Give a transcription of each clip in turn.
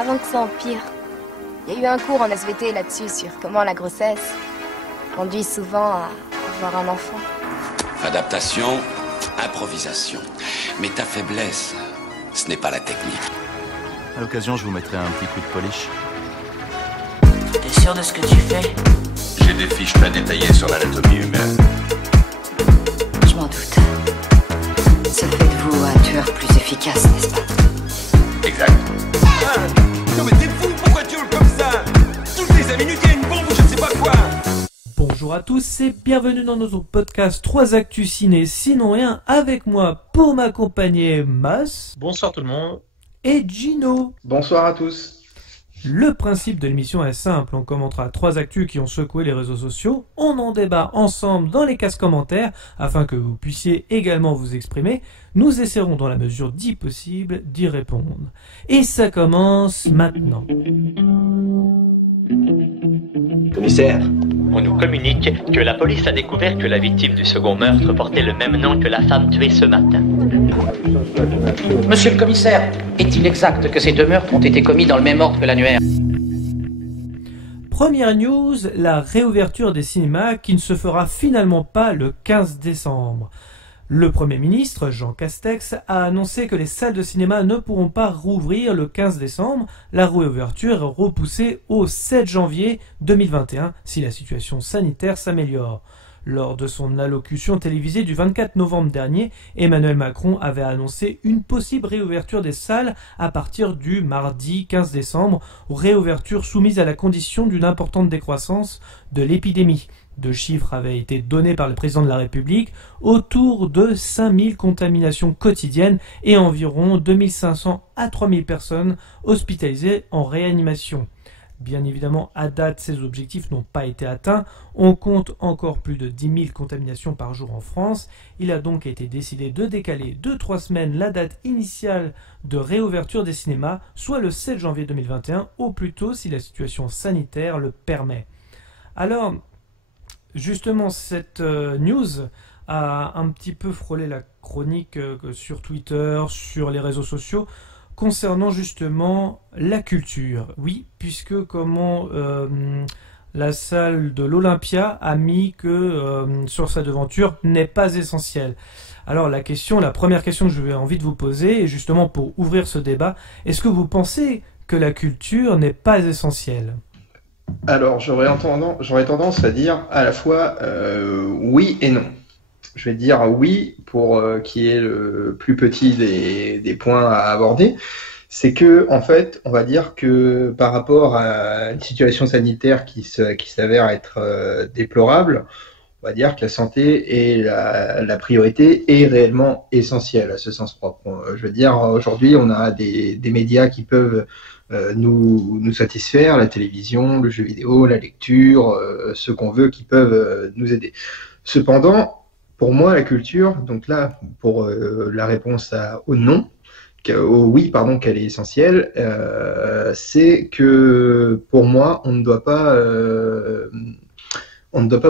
avant que ça empire. Il y a eu un cours en SVT là-dessus sur comment la grossesse conduit souvent à avoir un enfant. Adaptation, improvisation. Mais ta faiblesse, ce n'est pas la technique. À l'occasion, je vous mettrai un petit coup de polish. T'es sûr de ce que tu fais? J'ai des fiches très détaillées sur l'anatomie humaine. Je m'en doute. Ça fait de vous un tueur plus efficace, n'est-ce pas? Exact. Ah, non mais t'es fou, pourquoi tu hurles comme ça? Toutes les 5 minutes, il y a une bombe ou je ne sais pas quoi. Bonjour à tous et bienvenue dans notre podcast 3 Actus Ciné, sinon rien, avec moi pour m'accompagner Mas. Bonsoir tout le monde. Et Gino. Bonsoir à tous. Le principe de l'émission est simple, on commentera 3 actus qui ont secoué les réseaux sociaux, on en débat ensemble dans les cases commentaires afin que vous puissiez également vous exprimer. Nous essaierons dans la mesure du possible d'y répondre. Et ça commence maintenant. Commissaire, on nous communique que la police a découvert que la victime du second meurtre portait le même nom que la femme tuée ce matin. Monsieur le commissaire, est-il exact que ces deux meurtres ont été commis dans le même ordre que l'annuaire? Première news, la réouverture des cinémas qui ne se fera finalement pas le 15 décembre. Le Premier ministre, Jean Castex, a annoncé que les salles de cinéma ne pourront pas rouvrir le 15 décembre. La réouverture est repoussée au 7 janvier 2021 si la situation sanitaire s'améliore. Lors de son allocution télévisée du 24 novembre dernier, Emmanuel Macron avait annoncé une possible réouverture des salles à partir du mardi 15 décembre, réouverture soumise à la condition d'une importante décroissance de l'épidémie. Deux chiffres avaient été donnés par le président de la République, autour de 5000 contaminations quotidiennes et environ 2500 à 3000 personnes hospitalisées en réanimation. Bien évidemment, à date, ces objectifs n'ont pas été atteints. On compte encore plus de 10 000 contaminations par jour en France. Il a donc été décidé de décaler de 3 semaines la date initiale de réouverture des cinémas, soit le 7 janvier 2021, au plus tôt si la situation sanitaire le permet. Alors, justement, cette news a un petit peu frôlé la chronique sur Twitter, sur les réseaux sociaux, concernant justement la culture. Oui, puisque comment la salle de l'Olympia a mis que sur sa devanture n'est pas essentielle. Alors la première question que j'ai envie de vous poser, et justement pour ouvrir ce débat, est-ce que vous pensez que la culture n'est pas essentielle ? Alors, j'aurais tendance à dire à la fois oui et non. Je vais dire oui pour qui est le plus petit des points à aborder. C'est que, en fait, on va dire que par rapport à une situation sanitaire qui s'avère être déplorable, on va dire que la santé est la priorité est réellement essentielle à ce sens propre. Je veux dire, aujourd'hui, on a des médias qui peuvent nous satisfaire, la télévision, le jeu vidéo, la lecture, ce qu'on veut qui peuvent nous aider. Cependant, pour moi, la culture, donc là, pour la réponse au oui, qu'elle est essentielle, c'est que pour moi, on ne doit pas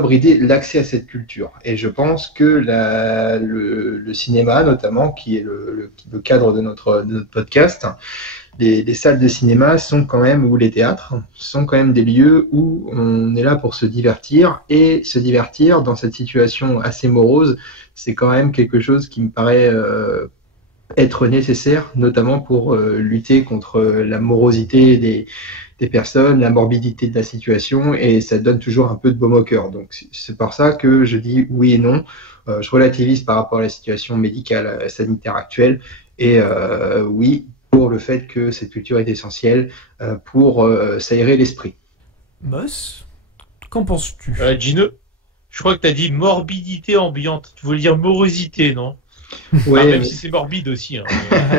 brider l'accès à cette culture. Et je pense que le cinéma, notamment, qui est le cadre de notre podcast, les salles de cinéma sont quand même, ou les théâtres, sont quand même des lieux où on est là pour se divertir, et se divertir dans cette situation assez morose, c'est quand même quelque chose qui me paraît être nécessaire, notamment pour lutter contre la morosité des personnes, la morbidité de la situation, et ça donne toujours un peu de baume au cœur. Donc c'est par ça que je dis oui et non. Je relativise par rapport à la situation médicale, sanitaire actuelle, et oui, pour le fait que cette culture est essentielle pour s'aérer l'esprit. Moss, qu'en penses-tu ? Gino, je crois que tu as dit morbidité ambiante. Tu voulais dire morosité, non ? Ouais, même si c'est morbide aussi. Hein.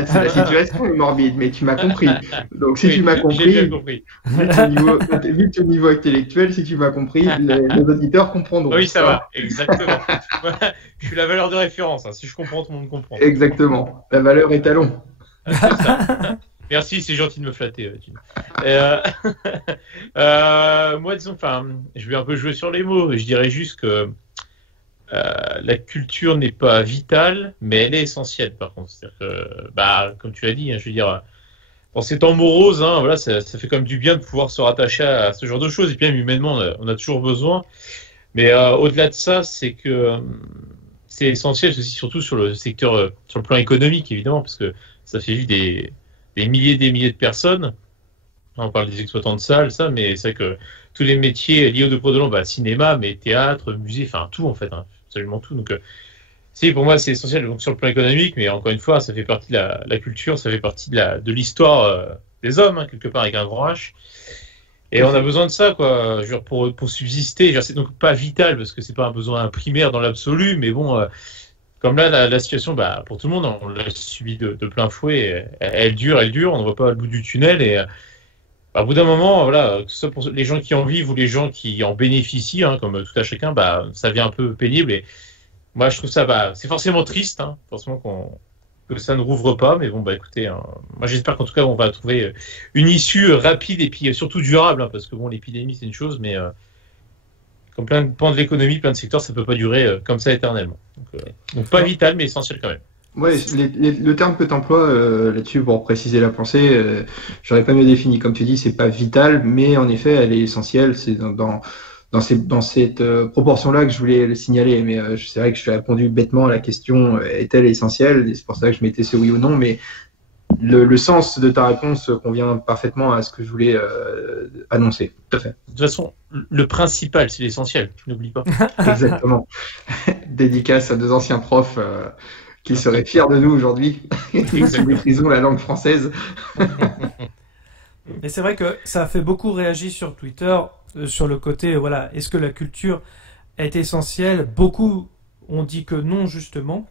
C'est la situation est morbide, mais tu m'as compris. Donc si tu m'as compris, j'ai bien compris. Vu ton niveau intellectuel, si tu m'as compris, les auditeurs comprendront. Oui, ça va, exactement. Je suis la valeur de référence. Hein. Si je comprends, tout le monde comprend. Exactement. La valeur étalon. C'est ça. Merci, c'est gentil de me flatter. Moi, disons, je vais un peu jouer sur les mots. Je dirais juste que la culture n'est pas vitale, mais elle est essentielle par contre. C'est-à-dire que, comme tu l'as dit, je veux dire, dans ces temps moroses, hein, voilà, ça fait quand même du bien de pouvoir se rattacher à ce genre de choses. Et puis même humainement, on a toujours besoin. Mais au-delà de ça, c'est que c'est essentiel aussi, surtout sur le secteur, sur le plan économique, évidemment, parce que ça fait vivre des milliers et des milliers de personnes. On parle des exploitants de salles, ça, mais c'est vrai que tous les métiers liés au Depardieu, bah, cinéma, mais théâtre, musée, enfin tout en fait, hein, absolument tout. Donc, si pour moi c'est essentiel donc, sur le plan économique, mais encore une fois, ça fait partie de la culture, ça fait partie de l'histoire des hommes, hein, quelque part avec un grand H. Et on a besoin de ça, quoi, genre pour subsister. C'est donc pas vital parce que c'est pas un besoin primaire dans l'absolu, mais bon, comme là, la situation, bah, pour tout le monde, on l'a subi de plein fouet. Elle dure, on ne voit pas le bout du tunnel et bah, au bout d'un moment, voilà, que ce soit pour les gens qui en vivent ou les gens qui en bénéficient, hein, comme tout à chacun, bah, ça devient un peu pénible. Et moi, je trouve ça, bah, c'est forcément triste, hein, forcément que ça ne rouvre pas. Mais bon, bah, écoutez, hein, moi, j'espère qu'en tout cas, on va trouver une issue rapide et puis surtout durable, hein, parce que bon, l'épidémie, c'est une chose, mais comme plein de pans de l'économie, plein de secteurs, ça peut pas durer comme ça éternellement. Donc pas vital, mais essentiel quand même. Ouais, le terme que tu emploies là-dessus pour préciser la pensée, j'aurais pas mieux défini. Comme tu dis, c'est pas vital, mais en effet, elle est essentielle. C'est dans cette proportion-là que je voulais le signaler. Mais c'est vrai que je suis répondu bêtement à la question est-elle essentielle? Et c'est pour ça que je mettais ce oui ou non. Mais le sens de ta réponse convient parfaitement à ce que je voulais annoncer. Tout à fait. De toute façon, le principal, c'est l'essentiel. N'oublie pas. Exactement. Dédicace à 2 anciens profs. Qui seraient fiers de nous aujourd'hui. Nous maîtrisons la langue française. Et c'est vrai que ça a fait beaucoup réagir sur Twitter, sur le côté, voilà, est-ce que la culture est essentielle? Beaucoup ont dit que non, justement.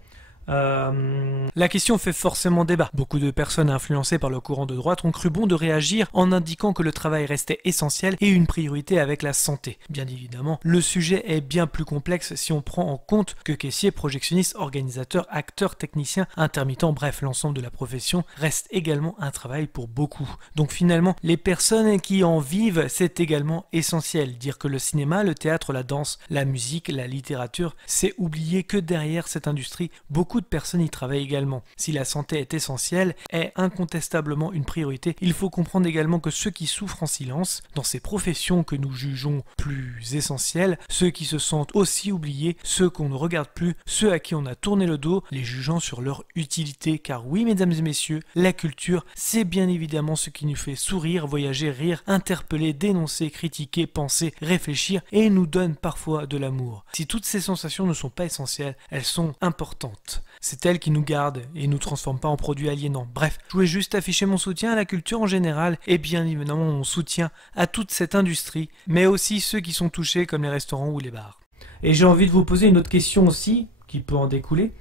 La question fait forcément débat. Beaucoup de personnes influencées par le courant de droite ont cru bon de réagir en indiquant que le travail restait essentiel et une priorité avec la santé. Bien évidemment, le sujet est bien plus complexe si on prend en compte que caissiers, projectionnistes, organisateurs, acteurs, techniciens, intermittents, bref, l'ensemble de la profession reste également un travail pour beaucoup. Donc finalement, les personnes qui en vivent, c'est également essentiel. Dire que le cinéma, le théâtre, la danse, la musique, la littérature, c'est oublier que derrière cette industrie, beaucoup de personnes y travaillent également. Si la santé est essentielle, est incontestablement une priorité, il faut comprendre également que ceux qui souffrent en silence, dans ces professions que nous jugeons plus essentielles, ceux qui se sentent aussi oubliés, ceux qu'on ne regarde plus, ceux à qui on a tourné le dos, les jugeant sur leur utilité. Car oui, mesdames et messieurs, la culture, c'est bien évidemment ce qui nous fait sourire, voyager, rire, interpeller, dénoncer, critiquer, penser, réfléchir et nous donne parfois de l'amour. Si toutes ces sensations ne sont pas essentielles, elles sont importantes. C'est elle qui nous garde et nous transforme pas en produits aliénants. Bref, je voulais juste afficher mon soutien à la culture en général et bien évidemment mon soutien à toute cette industrie, mais aussi ceux qui sont touchés comme les restaurants ou les bars. Et j'ai envie de vous poser une autre question aussi, qui peut en découler.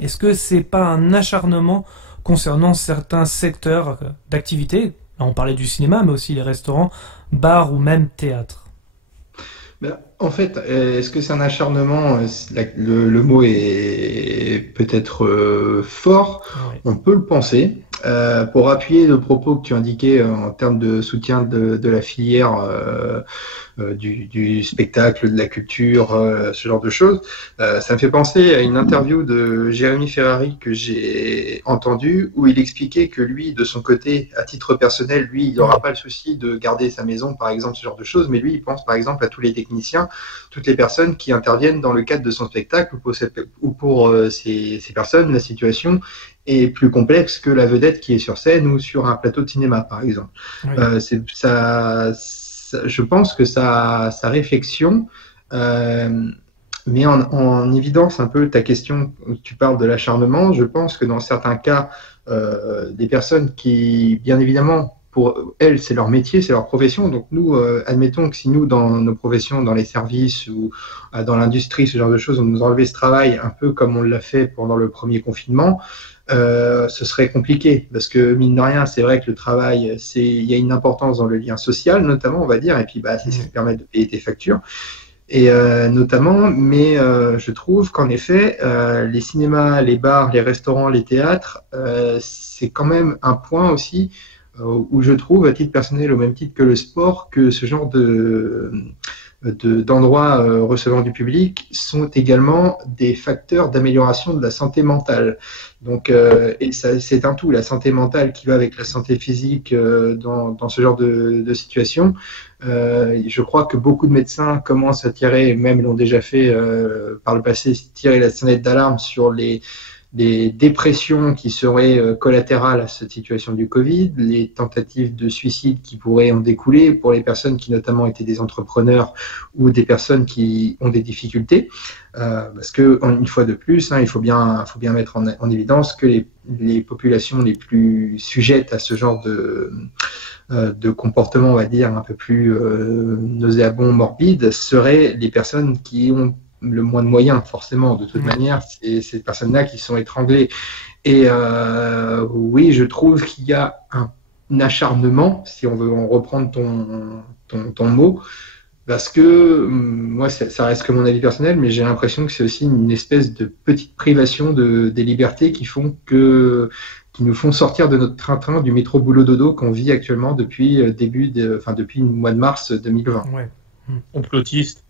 Est-ce que c'est pas un acharnement concernant certains secteurs d'activité? On parlait du cinéma, mais aussi les restaurants, bars ou même théâtre. En fait, est-ce que c'est un acharnement? Le mot est peut-être fort, ouais. On peut le penser. Pour appuyer le propos que tu indiquais en termes de soutien de la filière du spectacle, de la culture, ce genre de choses, ça me fait penser à une interview de Jérémy Ferrari que j'ai entendue où il expliquait que lui, de son côté, à titre personnel, lui, il n'aura pas le souci de garder sa maison, par exemple, ce genre de choses, mais lui, il pense par exemple à tous les techniciens, toutes les personnes qui interviennent dans le cadre de son spectacle ou pour ces personnes, la situation est plus complexe que la vedette qui est sur scène ou sur un plateau de cinéma, par exemple. Oui. Je pense que sa réflexion met en évidence un peu ta question où tu parles de l'acharnement. Je pense que dans certains cas, des personnes qui, bien évidemment, pour elles, c'est leur métier, c'est leur profession. Donc nous, admettons que si nous, dans nos professions, dans les services ou dans l'industrie, ce genre de choses, on nous enlevait ce travail un peu comme on l'a fait pendant le premier confinement, ce serait compliqué parce que mine de rien, c'est vrai que le travail, il y a une importance dans le lien social, notamment, on va dire, et puis bah, c'est ça qui permet de payer tes factures. Et notamment, mais je trouve qu'en effet, les cinémas, les bars, les restaurants, les théâtres, c'est quand même un point aussi où je trouve, à titre personnel, au même titre que le sport, que ce genre d'endroits recevant du public sont également des facteurs d'amélioration de la santé mentale. Donc, et ça, c'est un tout, la santé mentale qui va avec la santé physique dans ce genre de situation. Je crois que beaucoup de médecins commencent à tirer, même l'ont déjà fait par le passé, tirer la sonnette d'alarme sur les dépressions qui seraient collatérales à cette situation du Covid, les tentatives de suicide qui pourraient en découler pour les personnes qui notamment étaient des entrepreneurs ou des personnes qui ont des difficultés. Parce que, une fois de plus, il faut bien mettre en évidence que les populations les plus sujettes à ce genre de comportement, on va dire, un peu plus nauséabond, morbide, seraient les personnes qui ont le moins de moyens, forcément. De toute manière, c'est ces personnes-là qui sont étranglées. Et oui, je trouve qu'il y a un acharnement, si on veut en reprendre ton mot, parce que moi, ça reste que mon avis personnel, mais j'ai l'impression que c'est aussi une espèce de petite privation des libertés qui nous font sortir de notre train-train du métro boulot dodo qu'on vit actuellement depuis depuis le mois de mars 2020. Ouais. Complotiste.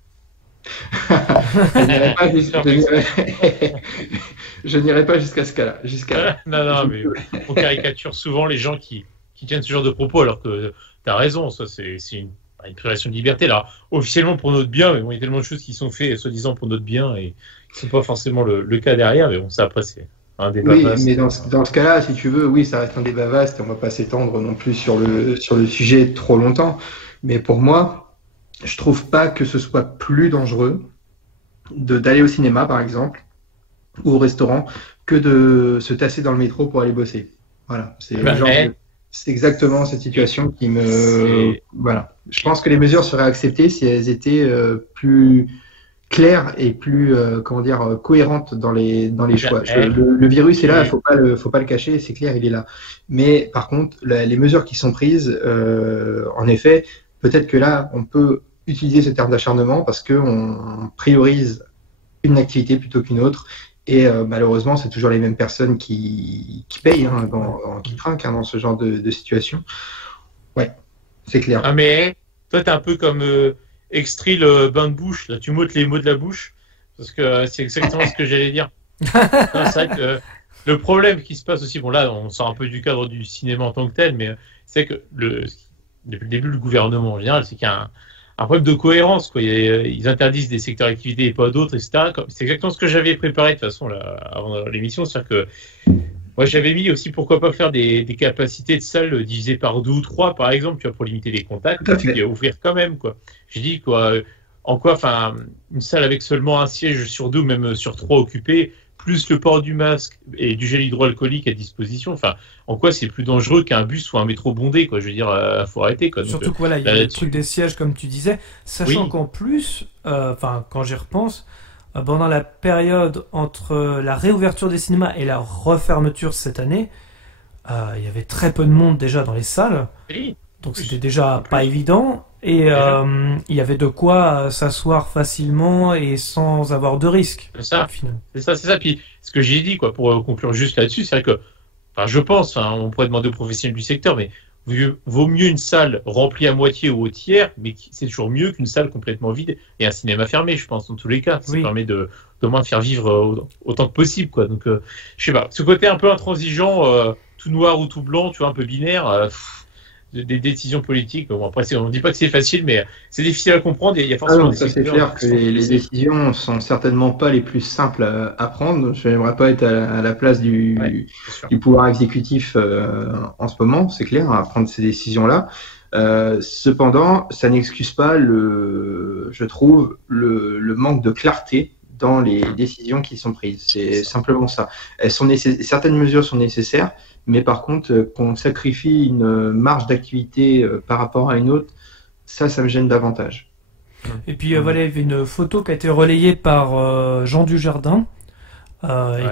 Je n'irai pas jusqu'à ce cas-là. Non, mais on caricature souvent les gens qui tiennent ce genre de propos, alors que tu as raison, ça c'est une privation de liberté. Alors, officiellement pour notre bien, mais bon, il y a tellement de choses qui sont faites, soi-disant pour notre bien, et qui ne sont pas forcément le cas derrière, mais bon, ça après c'est un débat vaste. Mais dans ce cas-là, si tu veux, oui, ça reste un débat vaste, on ne va pas s'étendre non plus sur le sujet trop longtemps, mais pour moi, je trouve pas que ce soit plus dangereux d'aller au cinéma, par exemple, ou au restaurant, que de se tasser dans le métro pour aller bosser. Voilà. C'est exactement cette situation qui me... Voilà. Je pense que les mesures seraient acceptées si elles étaient plus claires et plus, cohérentes dans les choix. Le virus est là, faut pas le cacher, c'est clair, il est là. Mais par contre, les mesures qui sont prises, en effet, peut-être que là, on peut utiliser ce terme d'acharnement parce qu'on priorise une activité plutôt qu'une autre. Et malheureusement, c'est toujours les mêmes personnes qui payent, qui trinquent dans ce genre de situation. Ouais, c'est clair. Ah, mais toi, t'es un peu comme Extri le bain de bouche. Là, tu m'ôtes les mots de la bouche parce que c'est exactement ce que j'allais dire. C'est vrai que le problème qui se passe aussi, bon là, on sort un peu du cadre du cinéma en tant que tel, mais c'est que depuis le début, le gouvernement en général, c'est qu'il y a un problème de cohérence, quoi. Ils interdisent des secteurs d'activité et pas d'autres, etc. C'est exactement ce que j'avais préparé de toute façon là, avant l'émission. C'est-à-dire que moi, j'avais mis aussi pourquoi pas faire des capacités de salles divisées par 2 ou 3, par exemple, tu vois, pour limiter les contacts, et ouvrir quand même, quoi. J'ai dit, quoi, une salle avec seulement un siège sur 2 ou même sur 3 occupés, plus le port du masque et du gel hydroalcoolique à disposition, en quoi c'est plus dangereux qu'un bus ou un métro bondé, quoi. Je veux dire, faut arrêter, quoi. Surtout que voilà, il y a le truc des sièges, comme tu disais, sachant qu'en plus, quand j'y repense, pendant la période entre la réouverture des cinémas et la refermeture cette année, il y avait très peu de monde déjà dans les salles, donc c'était déjà pas évident. Et il y avait de quoi s'asseoir facilement et sans avoir de risque. C'est ça. Puis ce que j'ai dit, quoi, pour conclure juste là-dessus, c'est vrai que, je pense, on pourrait demander aux professionnels du secteur, mais vaut mieux une salle remplie à moitié ou au tiers, mais c'est toujours mieux qu'une salle complètement vide et un cinéma fermé, je pense, dans tous les cas. Ça permet de moins faire vivre autant que possible, quoi. Donc, je sais pas, ce côté un peu intransigeant, tout noir ou tout blanc, tu vois, un peu binaire. Des décisions politiques. Bon, après, on ne dit pas que c'est facile, mais c'est difficile à comprendre. Et il y a forcément ça, c'est clair que les décisions sont certainement pas les plus simples à prendre. Je n'aimerais pas être à la place du pouvoir exécutif en ce moment, c'est clair, à prendre ces décisions-là. Cependant, ça n'excuse pas, je trouve, le manque de clarté dans les décisions qui sont prises. C'est simplement ça. Certaines mesures sont nécessaires, mais par contre, qu'on sacrifie une marge d'activité par rapport à une autre, ça me gêne davantage. Et puis voilà, il y avait une photo qui a été relayée par Jean Dujardin, et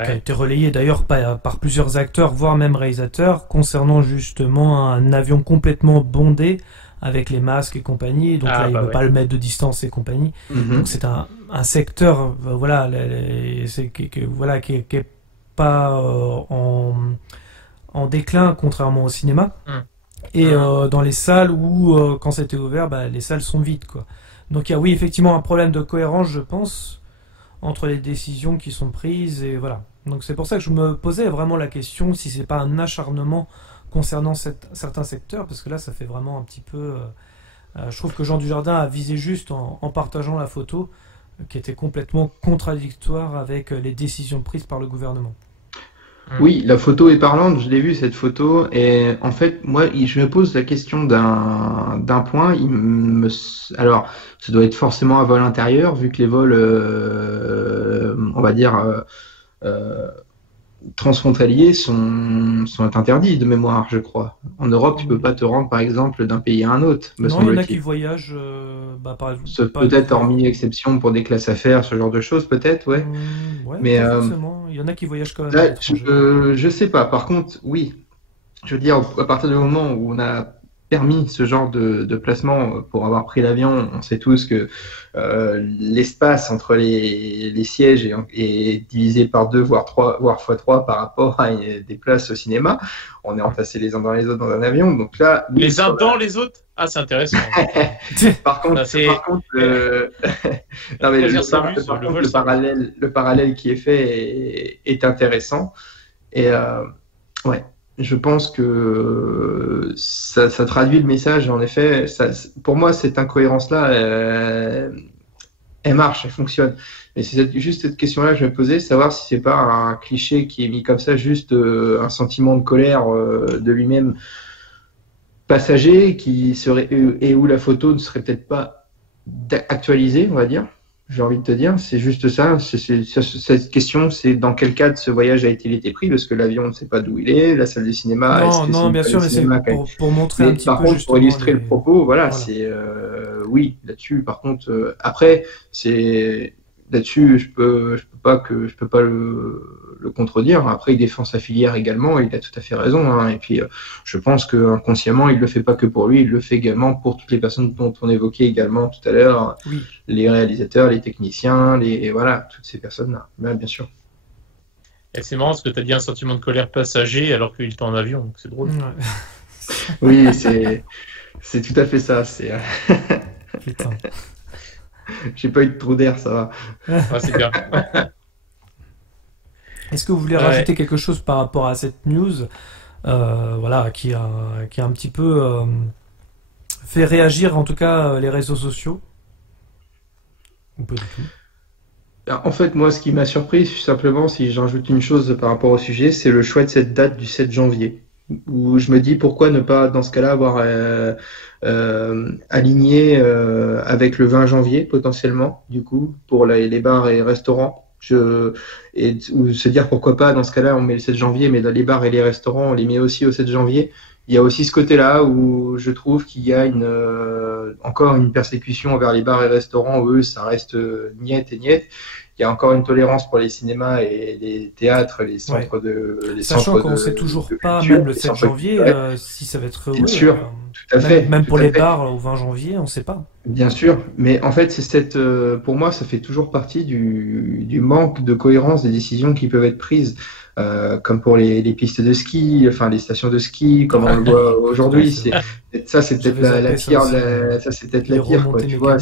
qui a été relayée d'ailleurs par plusieurs acteurs, voire même réalisateurs, concernant justement un avion complètement bondé avec les masques et compagnie. Donc là, il ne veut pas le mettre de distance et compagnie. Donc c'est un secteur, qui est pas en déclin, contrairement au cinéma. Et dans les salles où, quand c'était ouvert, les salles sont vides, quoi. Donc il y a oui effectivement un problème de cohérence, je pense, entre les décisions qui sont prises et voilà. Donc c'est pour ça que je me posais vraiment la question si c'est pas un acharnement concernant certains secteurs, parce que là ça fait vraiment un petit peu... je trouve que Jean Dujardin a visé juste en partageant la photo, qui était complètement contradictoire avec les décisions prises par le gouvernement. Oui, la photo est parlante, je l'ai vue cette photo, et en fait, moi, je me pose la question d'un point. Alors, ça doit être forcément un vol intérieur, vu que les vols, on va dire, transfrontaliers sont interdits de mémoire, je crois. En Europe, tu peux pas te rendre, par exemple, d'un pays à un autre, me Non, il y en a semble-t-il. qui voyagent, par exemple. Peut-être hormis exception pour des classes affaires, ce genre de choses, peut-être, ouais. Ouais, Mais pas forcément. Il y en a qui voyagent quand même à là, l'étranger. je sais pas. Par contre, oui, je veux dire, à partir du moment où on a permis ce genre de placement pour avoir pris l'avion, on sait tous que l'espace entre les sièges est divisé par 2, voire 3, voire fois 3 par rapport à des places au cinéma. On est entassés les uns dans les autres dans un avion. Donc là, oui, Les uns dans les autres? Ah, c'est intéressant. par contre, Ça, c'est- non, mais Choisir sa muse, par le contre, vol, ça va. le parallèle qui est fait est intéressant. Et ouais, je pense que ça traduit le message. En effet, pour moi, cette incohérence-là, elle marche, elle fonctionne. Mais c'est juste cette question-là que je me posais, savoir si c'est pas un cliché qui est mis comme ça, juste un sentiment de colère de lui-même passager qui serait et où la photo ne serait peut-être pas actualisée, on va dire. J'ai envie de te dire, c'est juste ça. Cette question, c'est dans quel cadre ce voyage a-t-il été pris, parce que l'avion, on ne sait pas d'où il est, la salle de cinéma. Non, non, bien sûr, mais c'est pour montrer un petit par peu contre, justement pour illustrer les- le propos, voilà, Voilà. c'est oui, là-dessus. Par contre, après, c'est là-dessus, je peux pas le contredire. Après, il défend sa filière également, et il a tout à fait raison, hein. Et puis, je pense que inconsciemment, il le fait pas que pour lui, il le fait également pour toutes les personnes dont on évoquait également tout à l'heure, Oui. les réalisateurs, les techniciens, voilà, toutes ces personnes-là. Ouais, bien sûr. Et c'est marrant parce que tu as dit un sentiment de colère passager alors qu'il était en avion, donc c'est drôle. Ouais. Oui, c'est tout à fait ça. Putain. J'ai pas eu de trou d'air, ça va. Ah, c'est bien. Est-ce que vous voulez Ouais. rajouter quelque chose par rapport à cette news, voilà, qui a un petit peu fait réagir, en tout cas, les réseaux sociaux? Ou pas du tout. En fait, moi, ce qui m'a surpris, simplement, si j'ajoute une chose par rapport au sujet, c'est le choix de cette date du 7 janvier. Où je me dis pourquoi ne pas, dans ce cas-là, avoir aligné avec le 20 janvier, potentiellement, du coup, pour les bars et restaurants. Ou se dire pourquoi pas, dans ce cas-là, on met le 7 janvier, mais dans les bars et les restaurants, on les met aussi au 7 janvier. Il y a aussi ce côté-là où je trouve qu'il y a encore une persécution envers les bars et restaurants où eux, ça reste niet et niet. Il y a encore une tolérance pour les cinémas et les théâtres, les centres les Sachant centres qu'on ne sait toujours de pas, culture, même le les 7 centres janvier, culturels. si ça va être Bien réouvert. sûr, tout à fait. Même pour tout à les fait. bars au 20 janvier, on ne sait pas. Bien sûr, mais en fait, c'est pour moi, ça fait toujours partie du manque de cohérence des décisions qui peuvent être prises, comme pour les pistes de ski, enfin les stations de ski, comme on le voit aujourd'hui. Ça, c'est peut-être la pire, ça c'est peut-être la pire, quoi. Tu vois,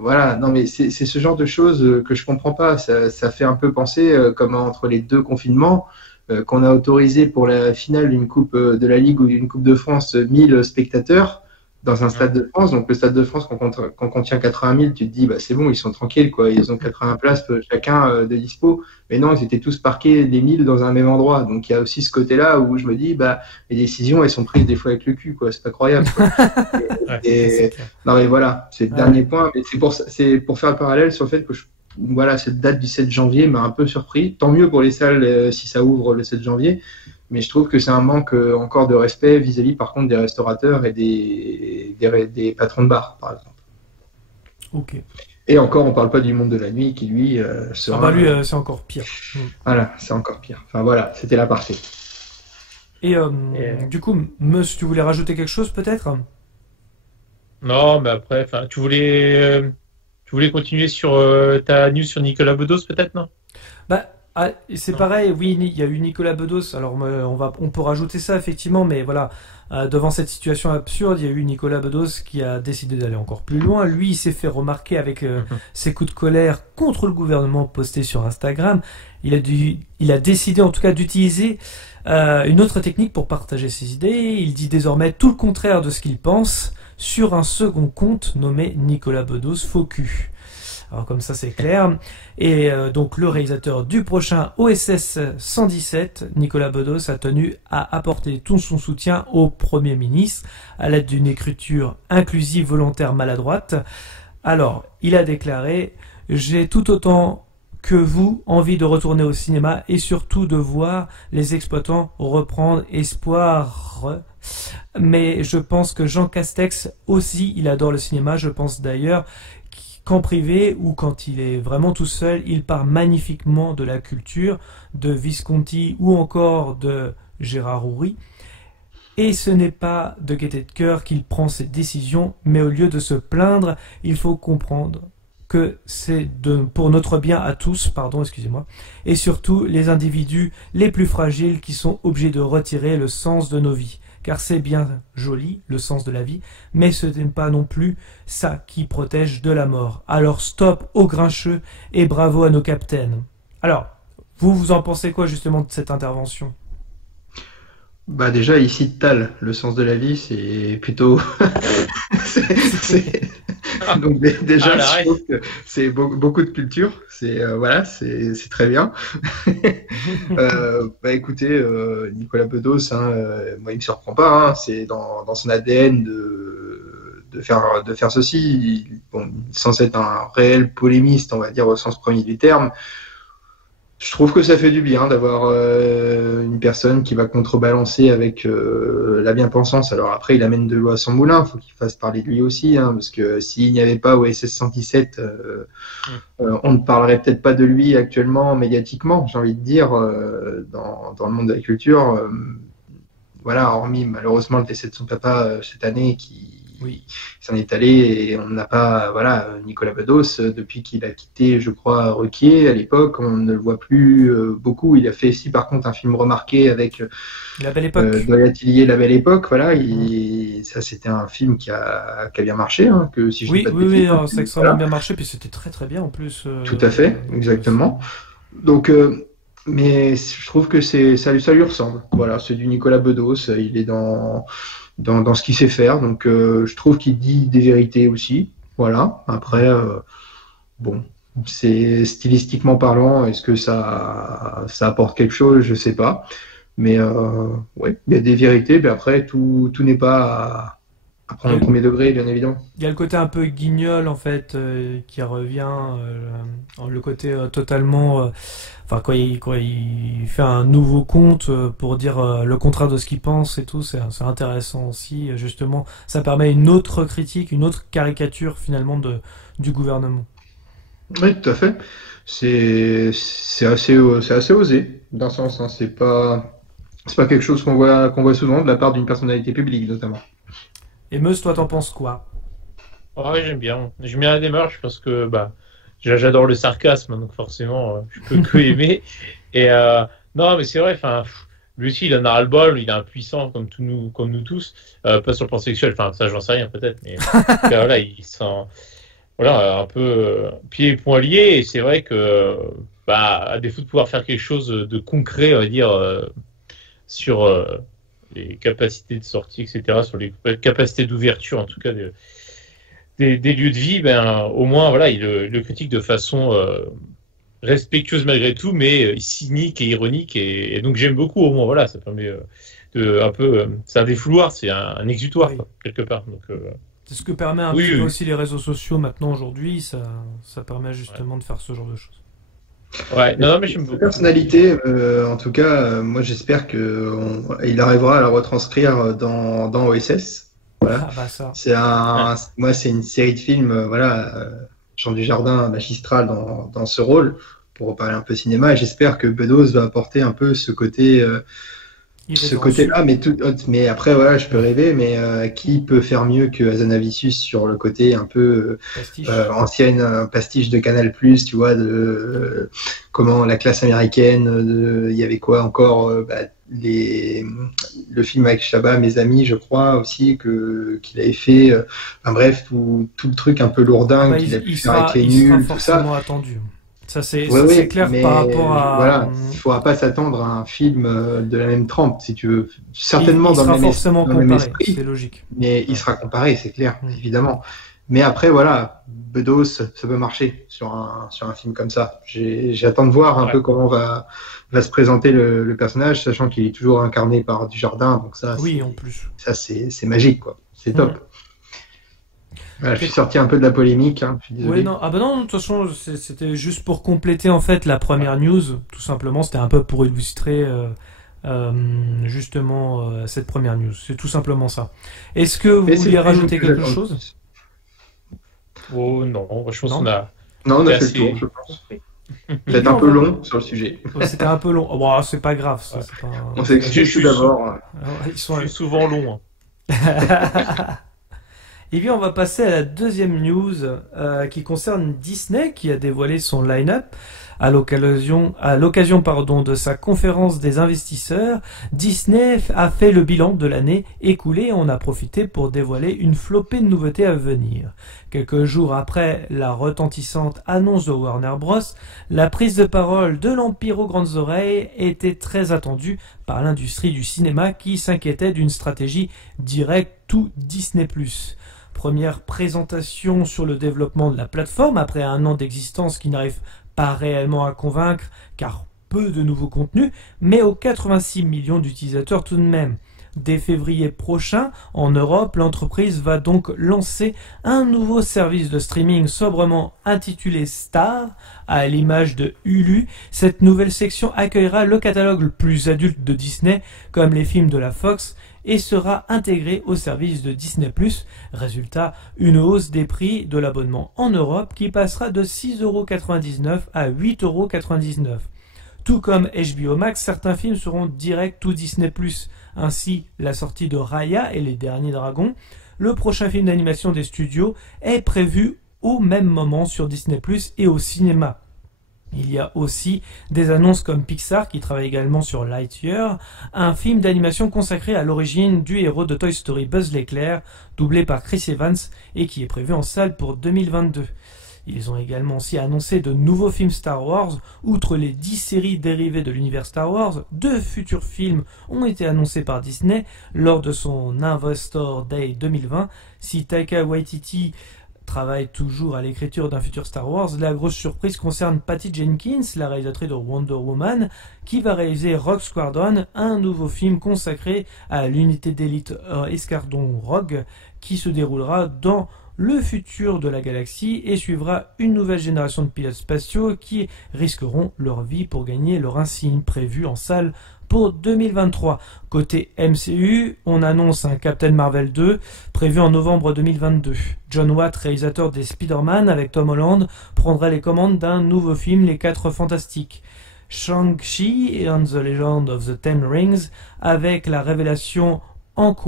voilà, non mais c'est ce genre de choses que je comprends pas. Ça fait un peu penser comme entre les deux confinements. Qu'on a autorisé pour la finale d'une coupe de la Ligue ou d'une Coupe de France 1000 spectateurs dans un stade de France. Donc le stade de France, quand contient 80 000, tu te dis bah c'est bon, ils sont tranquilles, quoi. Ils ont 80 places chacun de dispo. Mais non, ils étaient tous parqués des 1000 dans un même endroit. Donc il y a aussi ce côté-là où je me dis bah les décisions elles sont prises des fois avec le cul, quoi. C'est pas croyable, quoi. Non mais voilà, c'est le dernier point. Mais c'est pour faire le parallèle sur le fait que voilà, cette date du 7 janvier m'a un peu surpris. Tant mieux pour les salles si ça ouvre le 7 janvier. Mais je trouve que c'est un manque encore de respect vis-à-vis, par contre, des restaurateurs et des patrons de bar, par exemple. Ok. Et encore, on parle pas du monde de la nuit qui, lui, sera... Ah bah lui, c'est encore pire. Voilà, c'est encore pire. Enfin voilà, c'était la partie. Et du coup, monsieur, tu voulais rajouter quelque chose, peut-être? Non, mais après, tu voulais continuer sur ta news sur Nicolas Bedos, peut-être, non? Bah, Ah, c'est pareil, oui, il y a eu Nicolas Bedos. Alors on peut rajouter ça effectivement, mais voilà, devant cette situation absurde, il y a eu Nicolas Bedos qui a décidé d'aller encore plus loin. Lui, il s'est fait remarquer avec ses coups de colère contre le gouvernement postés sur Instagram. Il a décidé en tout cas d'utiliser une autre technique pour partager ses idées. Il dit désormais tout le contraire de ce qu'il pense sur un second compte nommé Nicolas Bedos Faux cul. Alors comme ça c'est clair. Et donc le réalisateur du prochain OSS 117, Nicolas Bedos, a tenu à apporter tout son soutien au Premier ministre à l'aide d'une écriture inclusive volontaire maladroite. Alors il a déclaré « J'ai tout autant que vous envie de retourner au cinéma et surtout de voir les exploitants reprendre espoir. Mais je pense que Jean Castex aussi, il adore le cinéma. Je pense d'ailleurs qu'en privé ou quand il est vraiment tout seul, il parle magnifiquement de la culture, de Visconti ou encore de Gérard Houry. Et ce n'est pas de gaieté de cœur qu'il prend ses décisions, mais au lieu de se plaindre, il faut comprendre que c'est pour notre bien à tous, et surtout les individus les plus fragiles qui sont obligés de retirer le sens de nos vies. Car c'est bien joli, le sens de la vie, mais ce n'est pas non plus ça qui protège de la mort. Alors stop aux grincheux et bravo à nos capitaines. Alors, vous en pensez quoi justement de cette intervention ? Bah déjà, il cite Tal, le sens de la vie, c'est plutôt... Donc déjà, je trouve que c'est beaucoup de culture, c'est très bien. Bah écoutez, Nicolas Bedos, moi il me surprend pas, c'est dans son ADN de faire ceci. Bon, sans être un réel polémiste, on va dire au sens premier du terme. Je trouve que ça fait du bien d'avoir une personne qui va contrebalancer avec la bien-pensance. Alors après, il amène de l'eau à son moulin, il faut qu'il fasse parler de lui aussi, parce que s'il n'y avait pas OSS 117, on ne parlerait peut-être pas de lui actuellement médiatiquement, j'ai envie de dire, dans le monde de la culture. Voilà, hormis malheureusement le décès de son papa cette année qui s'en est allé, et on n'a pas, Nicolas Bedos, depuis qu'il a quitté, je crois, Ruquier à l'époque, on ne le voit plus beaucoup. Il a fait par contre un film remarqué avec La Belle Époque. Doya Tillier, La Belle Époque, ça c'était un film qui a bien marché, que si je dis pas de bêtises, ça a extrêmement bien marché, puis c'était très très bien en plus. Tout à fait, exactement. Donc mais je trouve que ça lui ressemble. Voilà, c'est du Nicolas Bedos, il est dans ce qu'il sait faire, donc je trouve qu'il dit des vérités aussi. Voilà. Après, c'est stylistiquement parlant, est-ce que ça apporte quelque chose? Je sais pas. Mais il y a des vérités, mais après, tout n'est pas à prendre au premier degré, bien évidemment. Il y a le côté un peu guignol, en fait, qui revient, le côté totalement... quand il fait un nouveau conte pour dire le contraire de ce qu'il pense et tout, c'est intéressant aussi. Justement, ça permet une autre critique, une autre caricature, finalement, du gouvernement. Oui, tout à fait. C'est assez osé, d'un sens. C'est pas quelque chose qu'on voit souvent de la part d'une personnalité publique, notamment. Et Meuse, toi, t'en penses quoi? Ouais, j'aime bien la démarche parce que j'adore le sarcasme, donc forcément je peux que aimer. Et non, mais c'est vrai, lui aussi il en a ras-le-bol, il est impuissant comme nous tous, pas sur le plan sexuel, ça j'en sais rien peut-être, mais voilà, il sent un peu pieds et poings liés, et c'est vrai que à défaut de pouvoir faire quelque chose de concret, on va dire, sur les capacités de sortie, etc., sur les capacités d'ouverture, en tout cas, des lieux de vie, au moins, il le critique de façon respectueuse malgré tout, mais cynique et ironique, et donc j'aime beaucoup, au moins, ça permet c'est un défouloir, c'est un exutoire, quelque part. Donc, c'est ce que permet un petit peu aussi les réseaux sociaux maintenant, aujourd'hui, ça permet justement de faire ce genre de choses. Ouais, non, mais j'aime beaucoup. Personnalité, en tout cas, moi j'espère qu'il arrivera à la retranscrire dans OSS. Voilà. Ça. C'est une série de films, Jean Dujardin magistral dans ce rôle, pour reparler un peu cinéma, et j'espère que Bedos va apporter un peu ce côté ce côté-là, mais après, voilà, je peux rêver, mais qui peut faire mieux que Hazanavicius sur le côté un peu ancienne pastiche de Canal+, tu vois, de comment la classe américaine, il y avait quoi encore, le film avec Chabat, Mes Amis, je crois aussi, qu'il avait fait, bref, tout le truc un peu lourdingue qu'il a pu faire avec les nuls, tout ça. Attendu. Ça, c'est clair mais par rapport à... Voilà, il ne faudra pas s'attendre à un film de la même trempe, si tu veux. Certainement dans le même esprit, c'est logique. Mais il sera comparé, c'est clair, évidemment. Mais après, voilà, Bedos, ça peut marcher sur un film comme ça. J'attends de voir un peu comment va se présenter le personnage, sachant qu'il est toujours incarné par Dujardin. Donc ça, en plus. Ça, c'est magique, quoi. C'est top. Voilà, je suis sorti un peu de la polémique, je suis désolé. Oui, non, de toute façon, c'était juste pour compléter en fait la première news, tout simplement, c'était un peu pour illustrer justement cette première news, c'est tout simplement ça. Est-ce que vous vouliez rajouter quelque chose? Oh non, je pense qu'on a... Non, on a fait le tour, je pense. Peut-être un peu long sur le sujet. C'était un peu long, c'est pas grave. Ça, c'est pas... On s'excuse tout d'abord. Ils sont souvent longs. Et bien, on va passer à la deuxième news qui concerne Disney, qui a dévoilé son line-up à l'occasion de sa conférence des investisseurs. Disney a fait le bilan de l'année écoulée et on a profité pour dévoiler une flopée de nouveautés à venir. Quelques jours après la retentissante annonce de Warner Bros., la prise de parole de l'Empire aux grandes oreilles était très attendue par l'industrie du cinéma qui s'inquiétait d'une stratégie directe tout Disney+. Première présentation sur le développement de la plateforme après un an d'existence qui n'arrive pas réellement à convaincre car peu de nouveaux contenus, mais aux 86 millions d'utilisateurs tout de même. Dès février prochain, en Europe, l'entreprise va donc lancer un nouveau service de streaming sobrement intitulé Star, à l'image de Hulu. Cette nouvelle section accueillera le catalogue le plus adulte de Disney, comme les films de la Fox, et sera intégrée au service de Disney+. Résultat, une hausse des prix de l'abonnement en Europe qui passera de 6,99€ à 8,99€. Tout comme HBO Max, certains films seront direct ou Disney+. Ainsi, la sortie de Raya et les Derniers Dragons, le prochain film d'animation des studios, est prévu au même moment sur Disney+, et au cinéma. Il y a aussi des annonces comme Pixar qui travaille également sur Lightyear, un film d'animation consacré à l'origine du héros de Toy Story Buzz l'éclair, doublé par Chris Evans et qui est prévu en salle pour 2022. Ils ont également aussi annoncé de nouveaux films Star Wars. Outre les 10 séries dérivées de l'univers Star Wars, 2 futurs films ont été annoncés par Disney lors de son Investor Day 2020. Si Taika Waititi travaille toujours à l'écriture d'un futur Star Wars, la grosse surprise concerne Patty Jenkins, la réalisatrice de Wonder Woman, qui va réaliser Rogue Squadron, un nouveau film consacré à l'unité d'élite Escadron Rogue, qui se déroulera dans le futur de la galaxie et suivra une nouvelle génération de pilotes spatiaux qui risqueront leur vie pour gagner leur insigne, prévu en salle pour 2023. Côté MCU, on annonce un Captain Marvel 2 prévu en novembre 2022. John Watt, réalisateur des Spider-Man avec Tom Holland, prendra les commandes d'un nouveau film, Les 4 Fantastiques. Shang-Chi and the Legend of the Ten Rings, avec la révélation Hank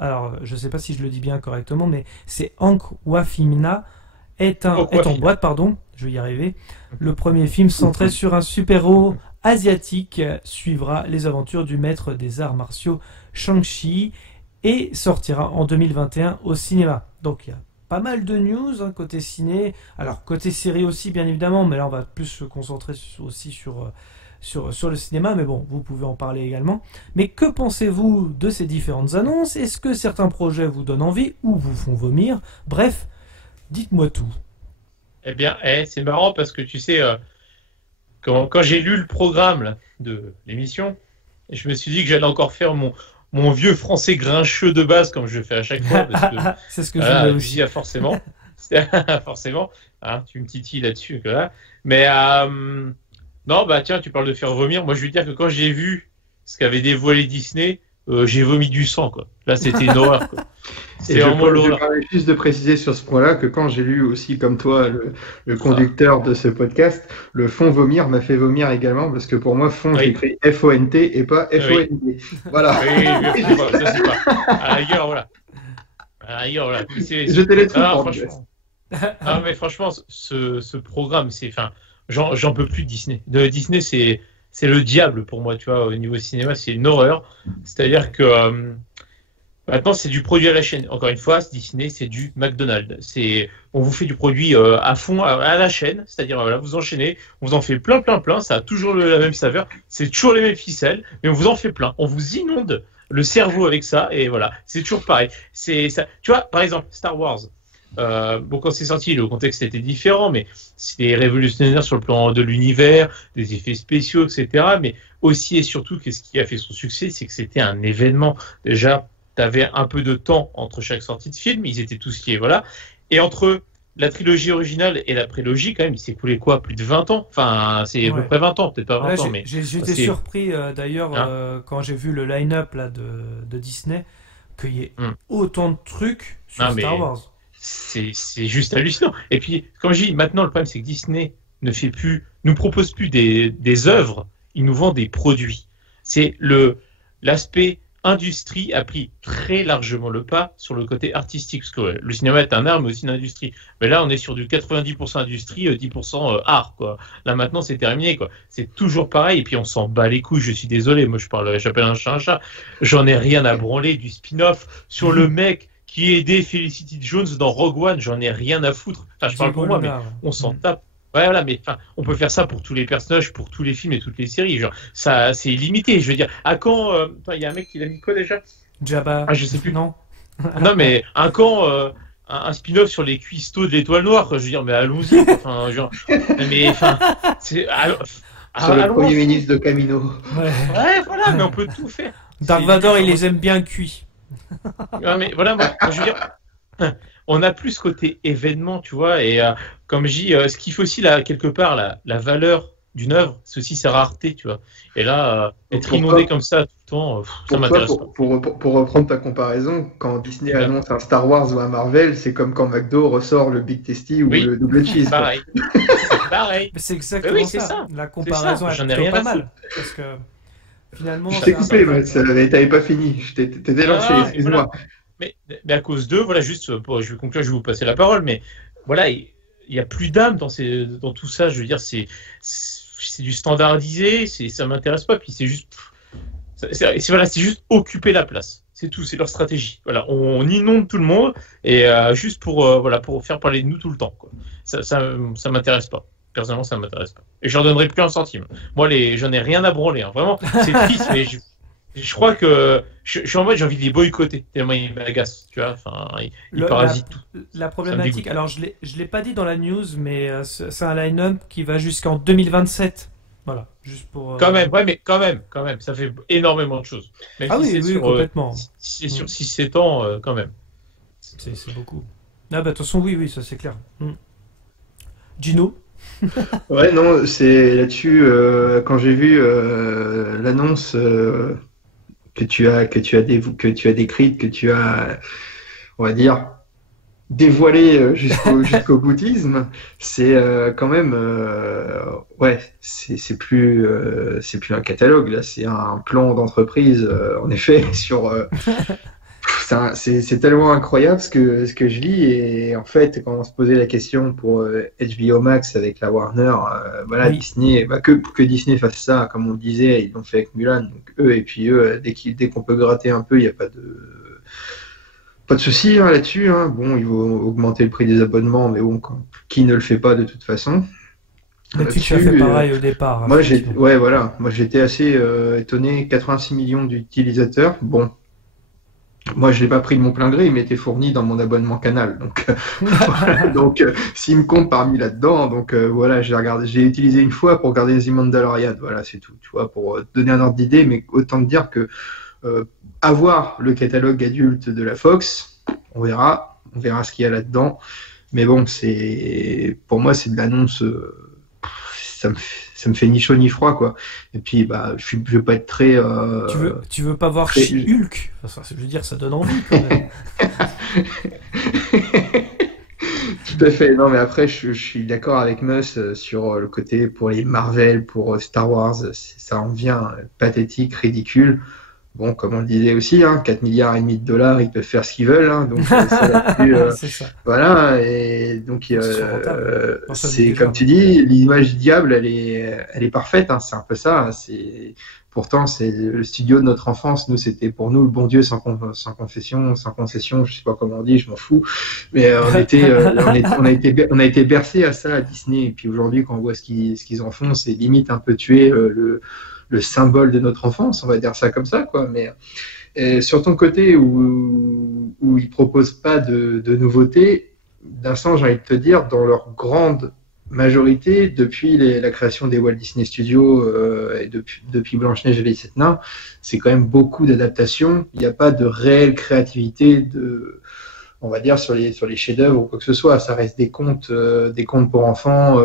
alors je sais pas si je le dis bien correctement, mais c'est Hank Wafimina est en boîte, je vais y arriver. Le premier film centré sur un super-héros asiatique suivra les aventures du maître des arts martiaux Shang-Chi et sortira en 2021 au cinéma. Donc il y a pas mal de news côté ciné, alors côté série aussi bien évidemment, mais là on va plus se concentrer aussi sur le cinéma, mais bon, vous pouvez en parler également. Mais que pensez-vous de ces différentes annonces? Est-ce que certains projets vous donnent envie ou vous font vomir? Bref, dites-moi tout. Eh bien, c'est marrant parce que tu sais, quand j'ai lu le programme là, de l'émission, je me suis dit que j'allais encore faire mon vieux français grincheux de base, comme je fais à chaque fois. Parce que, c'est ce que je voulais aussi. Forcément. Forcément. Hein, tu me titilles là-dessus. Voilà. Mais... non, bah tiens, tu parles de faire vomir. Moi, je veux dire que quand j'ai vu ce qu'avait dévoilé Disney, j'ai vomi du sang, quoi. Là, c'était une horreur, quoi. C'est vraiment je l'horreur. permets juste de préciser sur ce point-là que quand j'ai lu aussi, comme toi, le conducteur de ce podcast, le fond vomir m'a fait vomir également, parce que pour moi, fond, Oui. j'écris F-O-N-T et pas F-O-N-D. Voilà. Oui, ça c'est pas. À la rigueur, voilà. À la rigueur, voilà. Je te laisse Ah, comprendre. franchement. Ah, mais franchement, ce programme, enfin, j'en peux plus de Disney. Disney, c'est le diable pour moi, tu vois, au niveau cinéma, c'est une horreur. C'est-à-dire que maintenant, c'est du produit à la chaîne. Encore une fois, Disney, c'est du McDonald's. On vous fait du produit à fond, à la chaîne. C'est-à-dire, voilà, vous enchaînez, on vous en fait plein. Ça a toujours la même saveur. C'est toujours les mêmes ficelles, mais on vous en fait plein. On vous inonde le cerveau avec ça, et voilà. C'est toujours pareil. C'est ça. Tu vois, par exemple, Star Wars. Bon, quand c'est sorti, le contexte était différent, mais c'était révolutionnaire sur le plan de l'univers, des effets spéciaux, etc. Mais aussi et surtout, qu'est-ce qui a fait son succès, c'est que c'était un événement. Déjà, tu avais un peu de temps entre chaque sortie de film, ils étaient tous liés, voilà. Et entre la trilogie originale et la prélogie, quand même, il s'est écoulé quoi, plus de 20 ans. Enfin, c'est à peu près 20 ans, peut-être pas 20 ans, mais J'étais surpris d'ailleurs quand j'ai vu le line-up là de Disney qu'il y ait autant de trucs sur Star Wars. C'est juste hallucinant. Et puis, comme je dis, maintenant, le problème, c'est que Disney nous propose plus des œuvres, il nous vend des produits. C'est l'aspect industrie a pris très largement le pas sur le côté artistique, parce que le cinéma est un art, mais aussi une industrie. Mais là, on est sur du 90% industrie, 10% art, quoi. Là, maintenant, c'est terminé, quoi. C'est toujours pareil, et puis on s'en bat les couilles, je suis désolé, moi, j'appelle un chat un chat. J'en ai rien à branler du spin-off sur le mec qui aidait Felicity Jones dans Rogue One, j'en ai rien à foutre. Enfin, je parle pour moi, mais on s'en tape. Ouais, voilà, mais enfin, on peut faire ça pour tous les personnages, pour tous les films et toutes les séries. Genre, ça, c'est illimité. Je veux dire, à quand il y a un mec qui l'a mis quoi déjà? Jabba. Ah, je sais plus. Non. Non, mais à quand un spin-off sur les cuistots de l'Étoile Noire? Je veux dire, mais allons-y. Enfin, genre, mais enfin, c'est sur le premier ministre de Camino. Ouais, voilà, mais on peut tout faire. Dark Vador, il les aime bien cuits. Ouais, mais voilà, moi, je veux dire, on a plus ce côté événement, tu vois, et comme je dis, ce qu'il faut aussi, là, quelque part, la valeur d'une œuvre, c'est aussi sa rareté, tu vois. Et là, être inondé comme ça tout le temps, ça m'intéresse pas. Pour reprendre ta comparaison, quand Disney annonce un Star Wars ou un Marvel, c'est comme quand McDo ressort le Big Tasty ou le double cheese. Pareil. C'est pareil. C'est exactement ça. La comparaison est plutôt pas mal. Parce que finalement, je t'ai coupé, mais t'avais pas fini. T'étais lancé, excuse-moi. Voilà. Mais à cause d'eux, voilà, juste, je vais conclure, je vais vous passer la parole, mais voilà, il n'y a plus d'âme dans tout ça. Je veux dire, c'est du standardisé, ça m'intéresse pas, puis c'est juste, voilà, c'est juste occuper la place. C'est tout, c'est leur stratégie. Voilà, on inonde tout le monde et juste pour faire parler de nous tout le temps, quoi. Ça m'intéresse pas. Personnellement, ça m'intéresse pas. Et j'en donnerai plus un centime. Moi, j'en ai rien à branler. Hein. Vraiment, c'est triste, mais je crois que je suis en mode, j'ai envie de les boycotter tellement ils m'agacent, tu vois. Enfin, ils parasitent tout. La problématique, alors je l'ai pas dit dans la news, mais c'est un line-up qui va jusqu'en 2027. Voilà, juste pour. Quand même, ouais, mais quand même, ça fait énormément de choses. Même si oui, complètement. Si c'est sur 6-7 ans, quand même. C'est beaucoup. Ah bah de toute façon, oui, ça c'est clair. Gino. Ouais, non, c'est là-dessus, quand j'ai vu l'annonce que tu as décrite, que tu as, on va dire, dévoilée jusqu'au boutisme, c'est quand même, ouais, c'est plus un catalogue, là, c'est un plan d'entreprise, en effet, sur... C'est tellement incroyable ce que je lis, et en fait quand on se posait la question pour HBO Max avec la Warner, voilà, oui. Disney, que Disney fasse ça, comme on le disait, ils l'ont fait avec Mulan, donc eux, dès qu'on peut gratter un peu, il n'y a pas de souci là-dessus, hein. Bon, ils vont augmenter le prix des abonnements, mais bon, qui ne le fait pas de toute façon. Netflix a fait pareil au départ. Moi j'étais assez étonné, 86 millions d'utilisateurs, bon. Moi, je l'ai pas pris de mon plein gré, il m'était fourni dans mon abonnement Canal. Donc, voilà, donc s'il me compte parmi là-dedans, donc voilà, j'ai utilisé une fois pour regarder The Mandalorian. Voilà, c'est tout. Tu vois, pour donner un ordre d'idée, mais autant te dire que avoir le catalogue adulte de la Fox, on verra ce qu'il y a là-dedans. Mais bon, pour moi, c'est de l'annonce. ça me fait ni chaud ni froid, quoi. Et puis, bah, je veux pas être très. Tu veux pas voir très... Hulk? Enfin, je veux dire, ça donne envie quand même. Tout à fait. Non, mais après, je suis d'accord avec Mus sur le côté pour les Marvel, pour Star Wars, ça en devient pathétique, ridicule. Bon, comme on le disait aussi, 4,5 milliards de dollars, ils peuvent faire ce qu'ils veulent. Donc, c'est ça. Voilà. Et donc, c'est comme tu dis, l'image du diable, elle est parfaite. C'est un peu ça. Pourtant, c'est le studio de notre enfance. Nous, c'était pour nous le bon Dieu sans confession, sans concession. Je sais pas comment on dit, je m'en fous. Mais on a été bercés à ça à Disney. Et puis aujourd'hui, quand on voit ce qu'ils en font, c'est limite un peu tuer le symbole de notre enfance, on va dire ça comme ça, quoi. Mais sur ton côté où ils proposent pas de nouveautés, d'un sens, j'ai envie de te dire, dans leur grande majorité, depuis la création des Walt Disney Studios et depuis Blanche-Neige et les 7 Nains, c'est quand même beaucoup d'adaptations. Il n'y a pas de réelle créativité on va dire sur les chefs-d'œuvre ou quoi que ce soit. Ça reste des contes pour enfants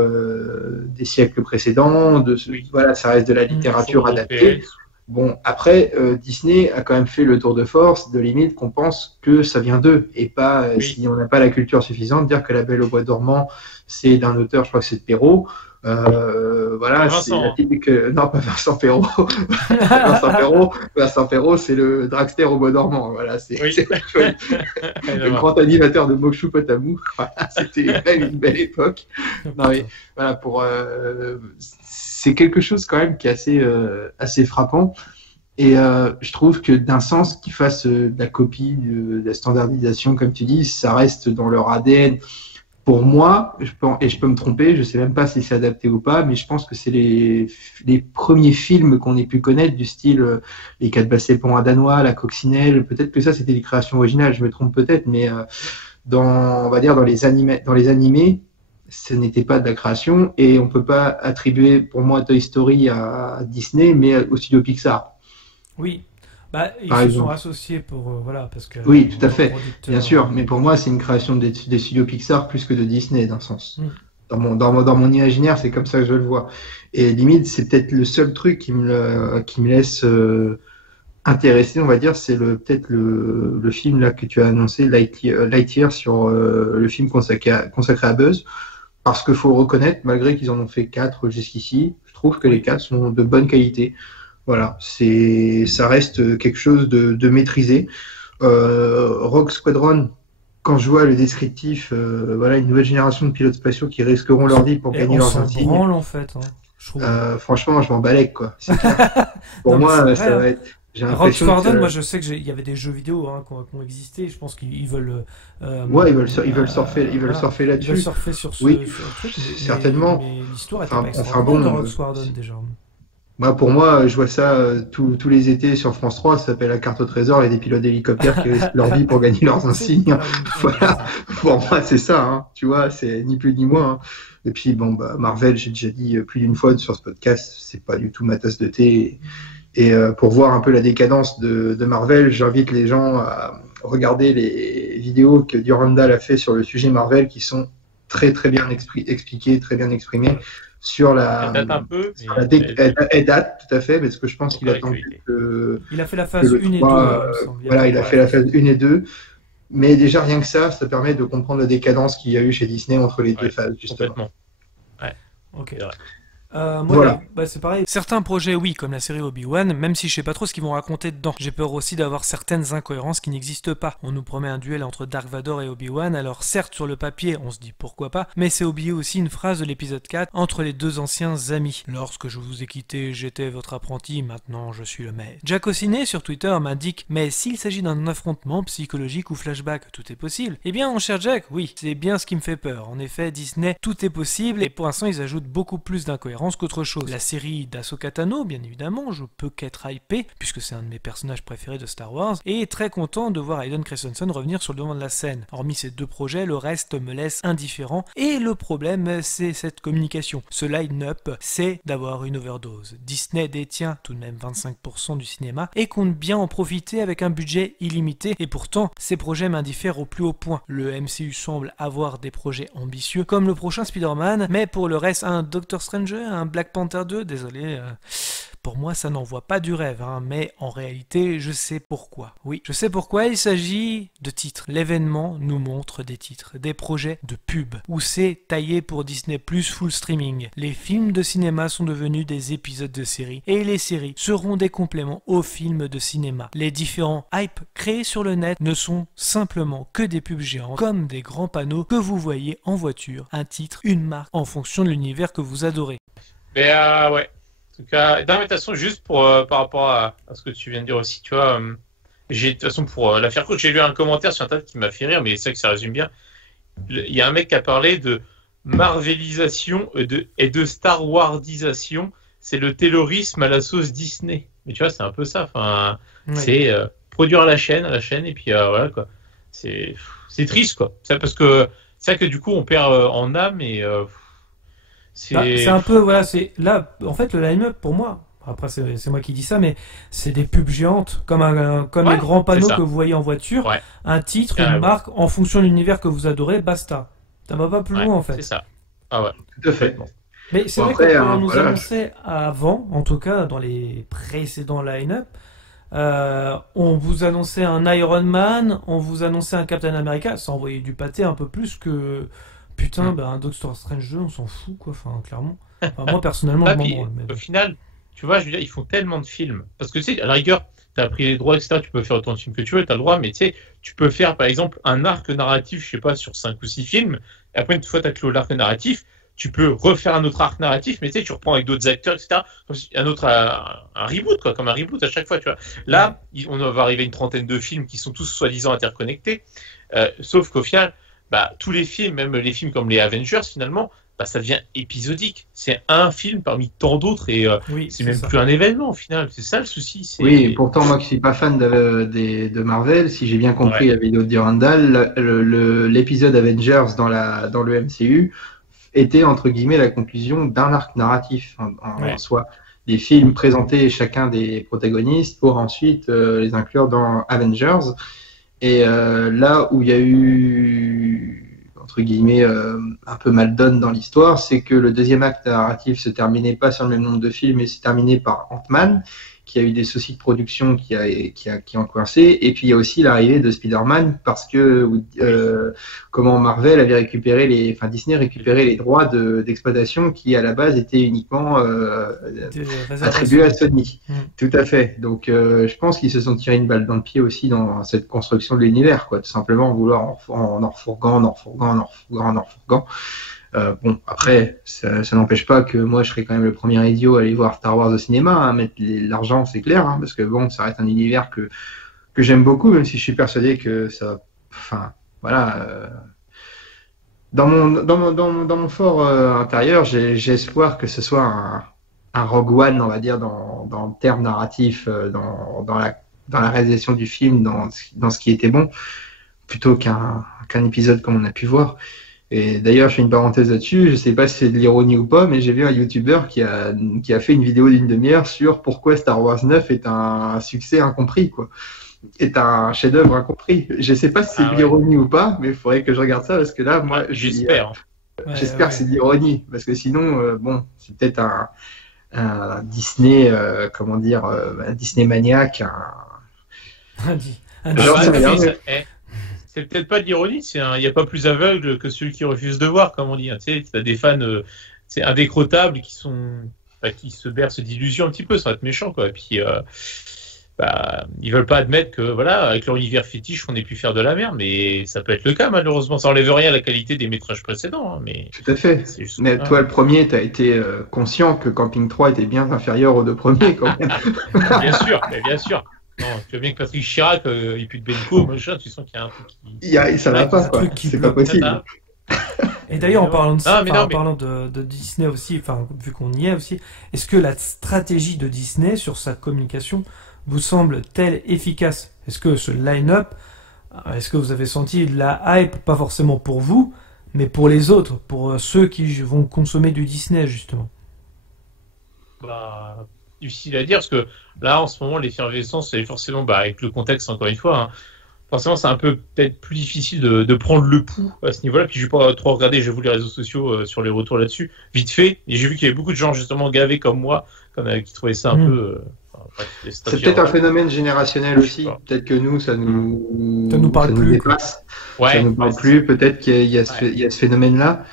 des siècles précédents. Voilà, ça reste de la littérature adaptée. Bon, après, Disney a quand même fait le tour de force, de limite qu'on pense que ça vient d'eux et pas si on n'a pas la culture suffisante, dire que La Belle au bois dormant c'est d'un auteur, je crois que c'est de Perrault. Voilà, c'est la typique. Non, pas Vincent Perrault. Vincent Perrault, c'est le dragster au bois dormant. Voilà, c'est le grand animateur de Mokshu Potamou. Voilà, c'était même une belle époque. Non, mais voilà, c'est quelque chose quand même qui est assez frappant. Et je trouve que d'un sens qu'ils fassent de la copie, de la standardisation, comme tu dis, ça reste dans leur ADN. Pour moi, et je peux me tromper, je sais même pas si c'est adapté ou pas, mais je pense que c'est les premiers films qu'on ait pu connaître du style Les 4 Bassépons à Danois, La Coccinelle. Peut-être que ça c'était des créations originales, je me trompe peut-être, mais on va dire dans les animés, ce n'était pas de la création et on peut pas attribuer pour moi Toy Story à Disney, mais au studio Pixar. Oui. Ils se sont associés pour parce que oui, tout à fait, bien sûr. Mais pour moi, c'est une création des studios Pixar plus que de Disney, d'un sens. Dans mon imaginaire, c'est comme ça que je le vois. Et limite, c'est peut-être le seul truc qui me laisse intéressé, on va dire, c'est peut-être le film là que tu as annoncé, Lightyear, sur le film consacré à Buzz. Parce qu'il faut reconnaître, malgré qu'ils en ont fait 4 jusqu'ici, je trouve que les 4 sont de bonne qualité. Voilà, ça reste quelque chose de maîtrisé. Rogue Squadron, quand je vois le descriptif, une nouvelle génération de pilotes spatiaux qui risqueront leur vie pour gagner leurs insignes. En fait, je trouve. Franchement, je m'en balèque, quoi. C'est clair. Pour moi, ça va être. Rogue Squadron, moi je sais qu'il y avait des jeux vidéo qui ont existé. Je pense qu'ils veulent. Ouais, ils veulent surfer là-dessus. Ils veulent surfer sur ce truc. Certainement. Mais l'histoire était extraordinaire de Rogue Squadron déjà. Pour moi, je vois ça tous les étés sur France 3, ça s'appelle La Carte au Trésor, il y a des pilotes d'hélicoptères qui risquent leur vie pour gagner leurs insignes. Voilà, pour moi c'est ça, tu vois, c'est ni plus ni moins. Et puis Marvel, j'ai déjà dit plus d'une fois sur ce podcast, c'est pas du tout ma tasse de thé. Et pour voir un peu la décadence de Marvel, j'invite les gens à regarder les vidéos que Durandal a fait sur le sujet Marvel, qui sont très très bien expliquées, très bien exprimées. Sur elle date un peu. Elle date, tout à fait, parce que je pense qu'il attend que. Il a fait la phase 1 et 2. Voilà, il a fait la phase 1 et 2. Mais déjà, rien que ça permet de comprendre la décadence qu'il y a eu chez Disney entre les deux phases, justement. Complètement. Ouais. Ok. C'est vrai. Moi, c'est pareil. Certains projets, oui, comme la série Obi-Wan, même si je sais pas trop ce qu'ils vont raconter dedans. J'ai peur aussi d'avoir certaines incohérences qui n'existent pas. On nous promet un duel entre Dark Vador et Obi-Wan, alors certes, sur le papier, on se dit pourquoi pas, mais c'est oublier aussi une phrase de l'épisode 4 entre les deux anciens amis. Lorsque je vous ai quitté, j'étais votre apprenti, maintenant je suis le maître. Jack Ossiné sur Twitter m'indique, mais s'il s'agit d'un affrontement psychologique ou flashback, tout est possible. Eh bien, mon cher Jack, oui, c'est bien ce qui me fait peur. En effet, Disney, tout est possible, et pour l'instant, ils ajoutent beaucoup plus d'incohérences qu'autre chose. La série d'Ahsoka Tano, bien évidemment, je peux qu'être hypé, puisque c'est un de mes personnages préférés de Star Wars, et très content de voir Hayden Christensen revenir sur le devant de la scène. Hormis ces 2 projets, le reste me laisse indifférent, et le problème, c'est cette communication. Ce line-up, c'est d'avoir une overdose. Disney détient tout de même 25% du cinéma, et compte bien en profiter avec un budget illimité, et pourtant, ces projets m'indiffèrent au plus haut point. Le MCU semble avoir des projets ambitieux, comme le prochain Spider-Man, mais pour le reste, un Doctor Stranger, un Black Panther 2, désolé. Pour moi, ça n'envoie pas du rêve, hein, mais en réalité, je sais pourquoi. Oui, je sais pourquoi il s'agit de titres. L'événement nous montre des titres, des projets de pub, où c'est taillé pour Disney+, full streaming. Les films de cinéma sont devenus des épisodes de séries, et les séries seront des compléments aux films de cinéma. Les différents hypes créés sur le net ne sont simplement que des pubs géantes, comme des grands panneaux que vous voyez en voiture, un titre, une marque, en fonction de l'univers que vous adorez. Mais ouais. En tout cas, non, mais de toute façon, juste pour, par rapport à ce que tu viens de dire aussi, tu vois, de toute façon, pour la faire courte, j'ai lu un commentaire sur Internet qui m'a fait rire, mais c'est vrai que ça résume bien. Il y a un mec qui a parlé de Marvelisation et de Star Warisation. C'est le terrorisme à la sauce Disney. Mais tu vois, c'est un peu ça. Enfin, oui. C'est produire à la chaîne, et puis voilà, quoi. C'est triste, quoi. C'est parce que c'est vrai que du coup, on perd en âme et. C'est un peu, voilà, c'est là, en fait, le line-up pour moi, après c'est moi qui dis ça, mais c'est des pubs géantes, comme les grands panneaux que vous voyez en voiture, un titre, une marque, en fonction de l'univers que vous adorez, basta. Ça va pas plus loin, en fait. C'est ça. Ah ouais, tout à fait. Mais c'est vrai qu'on nous annonçait avant, en tout cas dans les précédents line-up, on vous annonçait un Iron Man, on vous annonçait un Captain America, ça envoyait du pâté un peu plus que... Putain, un Doctor Strange 2, on s'en fout, quoi, enfin, clairement. Enfin, moi, personnellement, je m'en branle. Mais... Au final, tu vois, je veux dire, ils font tellement de films. Parce que, tu sais, à la rigueur, tu as pris les droits, etc., tu peux faire autant de films que tu veux, tu as le droit, mais tu sais, tu peux faire, par exemple, un arc narratif, je sais pas, sur 5 ou 6 films, et après, une fois que tu as clos l'arc narratif, tu peux refaire un autre arc narratif, mais tu sais, tu reprends avec d'autres acteurs, etc., un reboot, quoi, comme un reboot à chaque fois, tu vois. Là, on va arriver à une trentaine de films qui sont tous soi-disant interconnectés, sauf qu'au final, tous les films, même les films comme les Avengers, finalement, ça devient épisodique. C'est un film parmi tant d'autres et c'est même plus un événement au final. C'est ça le souci. Oui, pourtant, moi qui suis pas fan de Marvel, si j'ai bien compris la vidéo de Durandal, l'épisode Avengers dans le MCU était entre guillemets la conclusion d'un arc narratif en soi. Des films présentés chacun des protagonistes pour ensuite les inclure dans Avengers. Et là où il y a eu, entre guillemets, un peu mal donne dans l'histoire, c'est que le deuxième acte narratif se terminait pas sur le même nombre de films, mais c'est terminé par Ant-Man, qui a eu des soucis de production qui ont coincé. Et puis il y a aussi l'arrivée de Spider-Man, parce que comment Marvel avait Disney récupéré les droits d'exploitation qui à la base étaient uniquement attribués à Sony. Tout à fait. Donc je pense qu'ils se sont tirés une balle dans le pied aussi dans cette construction de l'univers, quoi. Tout simplement vouloir en refourguant. Bon, après, ça n'empêche pas que moi, je serais quand même le premier idiot à aller voir Star Wars au cinéma, hein, mettre l'argent, c'est clair, hein, parce que bon, ça reste un univers que j'aime beaucoup, même si je suis persuadé que ça, enfin, voilà. Dans mon fort intérieur, j'ai espoir que ce soit un Rogue One, on va dire, dans le terme narratif, dans la réalisation du film, dans ce qui était bon, plutôt qu'un épisode comme on a pu voir. Et d'ailleurs, je fais une parenthèse là-dessus, je sais pas si c'est de l'ironie ou pas, mais j'ai vu un YouTuber qui a fait une vidéo d'une demi-heure sur pourquoi Star Wars 9 est un succès incompris, quoi. Est un chef-d'œuvre incompris. Je sais pas si c'est de l'ironie ou pas, mais il faudrait que je regarde ça parce que là, moi, j'espère. J'espère que c'est de l'ironie, parce que sinon, bon, c'est peut-être un Disney, comment dire, un Disney maniaque, c'est peut-être pas de l'ironie, il n'y a pas plus aveugle que celui qui refuse de voir, comme on dit. Tu sais, t'as des fans indécrottables qui se bercent d'illusions un petit peu, sans être méchant, quoi. Et puis, ils veulent pas admettre que, voilà, avec leur univers fétiche, on ait pu faire de la merde, mais ça peut être le cas, malheureusement. Ça enlève rien à la qualité des métrages précédents, hein, mais. Tout à fait. Mais toi, le premier, t'as été conscient que Camping 3 était bien inférieur aux deux premiers, quand même. bien sûr. Non, tu vois bien que Patrick Chirac, et puis de Benko, machin, tu sens qu'il y a un truc qui. Ça va pas, quoi. C'est pas possible. Et d'ailleurs, en parlant de parlant de Disney aussi, enfin, vu qu'on y est aussi, est-ce que la stratégie de Disney sur sa communication vous semble-t-elle efficace? Est-ce que ce line-up, est-ce que vous avez senti de la hype, pas forcément pour vous, mais pour les autres, pour ceux qui vont consommer du Disney, justement? Difficile à dire, parce que là, en ce moment, l'effervescence, c'est forcément, avec le contexte, encore une fois, hein, forcément, c'est un peu peut-être plus difficile de prendre le pouls à ce niveau-là. Puis je vais pas trop regarder, j'avoue, les réseaux sociaux sur les retours là-dessus, vite fait. Et j'ai vu qu'il y avait beaucoup de gens justement gavés comme moi, qui trouvaient ça un peu. C'est peut-être un phénomène générationnel aussi. Peut-être que nous, ça nous parle plus. Dépasse. Ouais, ça nous parle plus. Peut-être qu'il y a ce phénomène-là.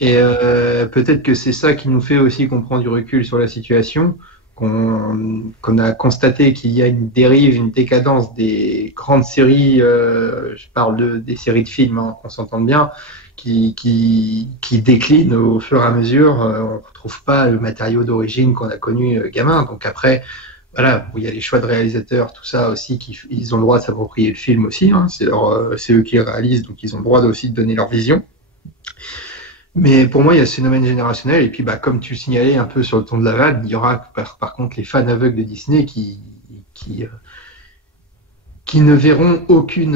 Et peut-être que c'est ça qui nous fait aussi qu'on prend du recul sur la situation, qu'on a constaté qu'il y a une dérive, une décadence des grandes séries, je parle des séries de films, hein, qu'on s'entende bien, qui déclinent au fur et à mesure. On ne retrouve pas le matériau d'origine qu'on a connu gamin. Donc après, voilà, il y a les choix de réalisateurs, tout ça aussi, ils ont le droit de s'approprier le film aussi. Hein, c'est eux qui le réalisent, donc ils ont le droit aussi de donner leur vision. Mais pour moi, il y a ce phénomène générationnel. Et puis, comme tu le signalais un peu sur le ton de la vanne, il y aura par contre les fans aveugles de Disney qui ne verront aucune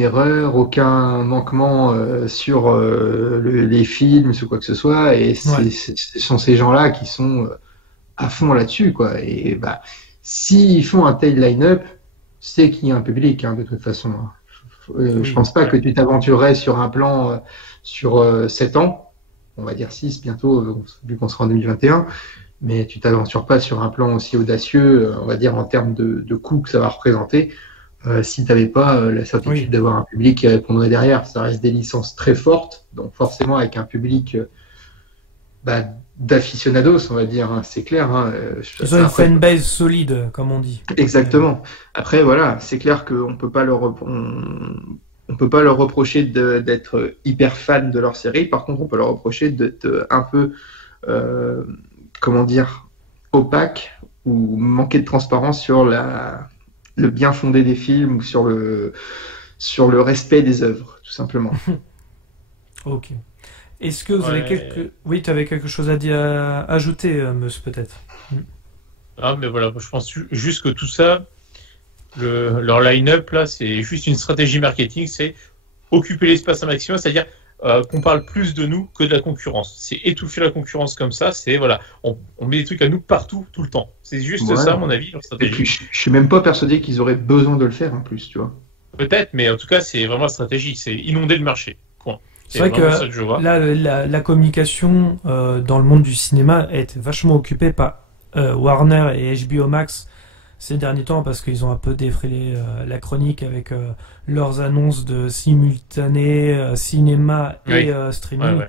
erreur, aucun manquement sur les films, sur quoi que ce soit. Et ce sont ces gens-là qui sont à fond là-dessus, quoi. Et s'ils font un tel line-up, c'est qu'il y a un public, hein, de toute façon. Je pense pas que tu t'aventurerais sur un plan sur 7 ans, on va dire 6 bientôt, vu qu'on sera en 2021, mais tu t'aventures pas sur un plan aussi audacieux, on va dire en termes de coût que ça va représenter, si tu n'avais pas la certitude d'avoir un public qui répondrait derrière. Ça reste des licences très fortes, donc forcément avec un public d'aficionados, on va dire, hein, c'est clair. Hein, ils ont une fanbase solide, comme on dit. Exactement. Après, voilà, c'est clair qu'on peut pas on peut pas leur reprocher d'être hyper fan de leur série. Par contre, on peut leur reprocher d'être un peu, opaque ou manquer de transparence sur le bien fondé des films ou sur le respect des œuvres, tout simplement. Ok. Est-ce que vous avez Oui, tu avais quelque chose à ajouter, Meus, peut-être. Ah, mais voilà, je pense juste que tout ça, leur line-up, là, c'est juste une stratégie marketing, c'est occuper l'espace un maximum, c'est-à-dire qu'on parle plus de nous que de la concurrence. C'est étouffer la concurrence comme ça, c'est, voilà, on met des trucs à nous partout, tout le temps. C'est juste ça, à mon avis, leur stratégie. Et puis, je suis même pas persuadé qu'ils auraient besoin de le faire, en plus, tu vois. Peut-être, mais en tout cas, c'est vraiment la stratégie, c'est inonder le marché. Point. C'est vrai que là, la communication dans le monde du cinéma est vachement occupée par Warner et HBO Max ces derniers temps, parce qu'ils ont un peu défrayé la chronique avec leurs annonces de simultané cinéma et streaming.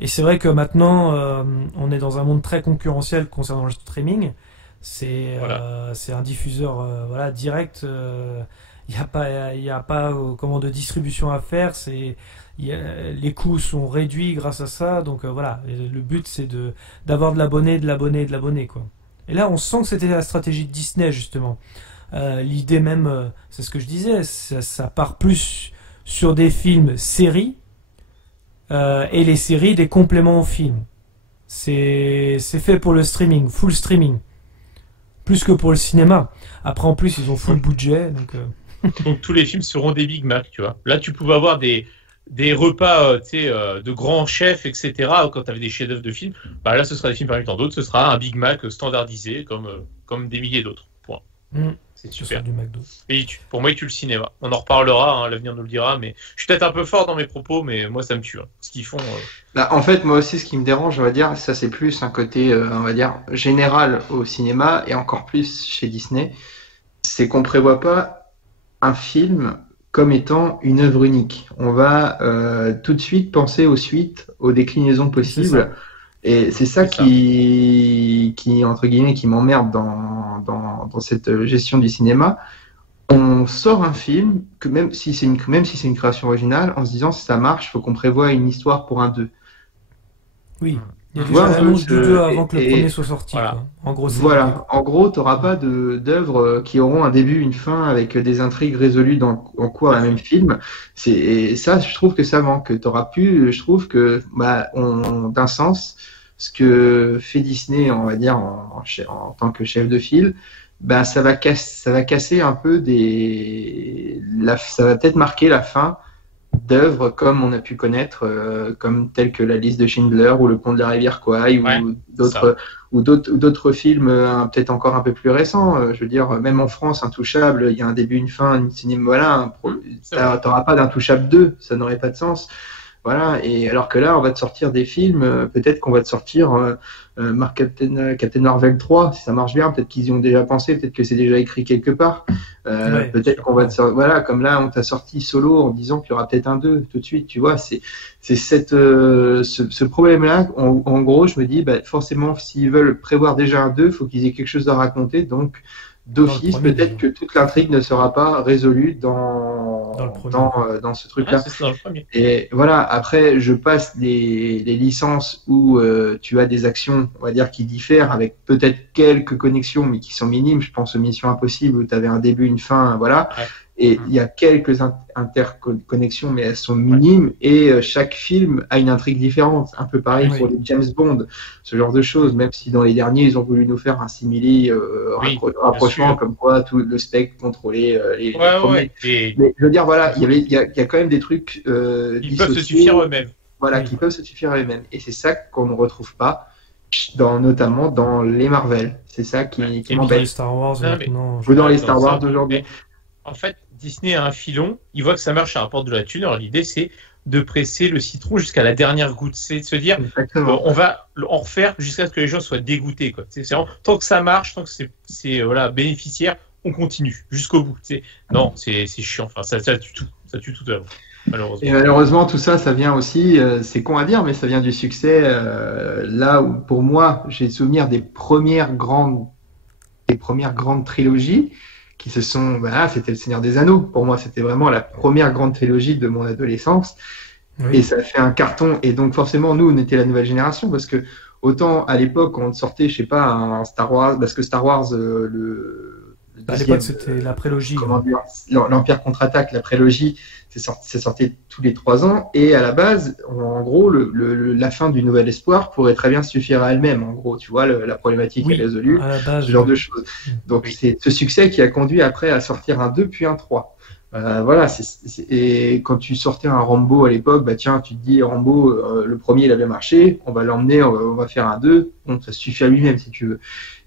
Et c'est vrai que maintenant, on est dans un monde très concurrentiel concernant le streaming. C'est un diffuseur direct. Il n'y a pas de distribution à faire. Les coûts sont réduits grâce à ça. Donc le but, c'est d'avoir de l'abonné, quoi. Et là, on sent que c'était la stratégie de Disney, justement. L'idée même, c'est ce que je disais, ça part plus sur des films séries, et les séries des compléments aux films. C'est fait pour le streaming, full streaming. Plus que pour le cinéma. Après, en plus, ils ont full budget. Donc tous les films seront des Big Mac, tu vois. Là, tu pouvais avoir des repas de grands chefs, etc. Quand tu avais des chefs-d'œuvre de films, là, ce sera des films parmi tant d'autres. Ce sera un Big Mac standardisé comme des milliers d'autres. Point. C'est super. Du McDo. Et pour moi, il tue le cinéma. On en reparlera, hein, l'avenir nous le dira. Mais je suis peut-être un peu fort dans mes propos, mais moi, ça me tue. Hein. Ce qu'ils font. En fait, moi aussi, ce qui me dérange, on va dire, ça c'est plus un côté, on va dire, général au cinéma et encore plus chez Disney. C'est qu'on prévoit pas un film comme étant une œuvre unique. On va tout de suite penser aux suites, aux déclinaisons possibles. Et c'est ça qui entre guillemets, qui m'emmerde dans cette gestion du cinéma. On sort un film, que même si c'est une création originale, en se disant si ça marche, il faut qu'on prévoie une histoire pour un 2. Oui. Il y a déjà l'annonce du 2 avant que le premier soit sorti. Voilà. En gros, En gros, tu n'auras pas d'œuvres qui auront un début, une fin, avec des intrigues résolues en cours d'un même film. Et ça, je trouve que ça manque. Je trouve que, d'un sens, ce que fait Disney, on va dire, en tant que chef de file, ça va casser un peu ça va peut-être marquer la fin d'œuvres comme on a pu connaître, comme telles que La Liste de Schindler ou Le Pont de la Rivière Kwai ou d'autres films peut-être encore un peu plus récents. Je veux dire, même en France, Intouchable, il y a un début, une fin, une cinéma, voilà. T'auras pas d'Intouchable 2, ça n'aurait pas de sens. Voilà, et alors que là, on va te sortir des films, peut-être qu'on va te sortir Captain Marvel 3, si ça marche bien, peut-être qu'ils y ont déjà pensé, peut-être que c'est déjà écrit quelque part. Peut-être qu'on va te sortir, voilà, comme là, on t'a sorti Solo en disant qu'il y aura peut-être un 2 tout de suite, tu vois, c'est ce problème-là. En gros, je me dis, forcément, s'ils veulent prévoir déjà un 2, il faut qu'ils aient quelque chose à raconter, donc d'office, peut-être que toute l'intrigue ne sera pas résolue dans ce truc-là. Et voilà, après, je passe les licences où tu as des actions, on va dire, qui diffèrent, avec peut-être quelques connexions, mais qui sont minimes. Je pense aux Missions Impossibles, où tu avais un début, une fin, voilà. Et il y a quelques interconnexions, mais elles sont minimes, et chaque film a une intrigue différente. Un peu pareil pour les James Bond, ce genre de choses, même si dans les derniers, ils ont voulu nous faire un simili rapprochement, comme quoi tout le spectre contrôlait les premiers. Mais je veux dire, voilà, il y a quand même des trucs ils peuvent se suffire eux-mêmes. Voilà, qui peuvent se suffire eux-mêmes. Et c'est ça qu'on ne retrouve pas, notamment dans les Marvel. C'est ça qui m'embête. Dans les Star Wars, ou dans les Star Wars d'aujourd'hui. En fait, Disney a un filon, il voit que ça marche, ça rapporte de la thune. Alors l'idée, c'est de presser le citron jusqu'à la dernière goutte. C'est de se dire, on va en refaire jusqu'à ce que les gens soient dégoûtés, quoi. C'est vraiment, tant que ça marche, tant que c'est bénéficiaire, on continue jusqu'au bout. Non, c'est chiant. Enfin, ça tue tout. Ça tue tout à malheureusement. Et malheureusement, tout ça, ça vient aussi, c'est con à dire, mais ça vient du succès. Là où, pour moi, j'ai le souvenir des premières grandes trilogies qui se sont, c'était Le Seigneur des Anneaux. Pour moi, c'était vraiment la première grande trilogie de mon adolescence. Oui. Et ça a fait un carton. Et donc, forcément, nous, on était la nouvelle génération, parce que autant à l'époque, on sortait, je sais pas, un Star Wars, parce que Star Wars, à l'époque, c'était la prélogie. L'Empire contre-attaque, la prélogie, c'est sorti tous les 3 ans. Et à la base, en gros, la fin du Nouvel Espoir pourrait très bien suffire à elle-même. En gros, tu vois, la problématique est résolue, ce genre de choses. Donc, c'est ce succès qui a conduit après à sortir un 2 puis un 3. Voilà, et quand tu sortais un Rambo à l'époque, tiens, tu te dis Rambo, le premier il avait marché, on va l'emmener, on va faire un 2. Bon, ça suffit à lui-même si tu veux.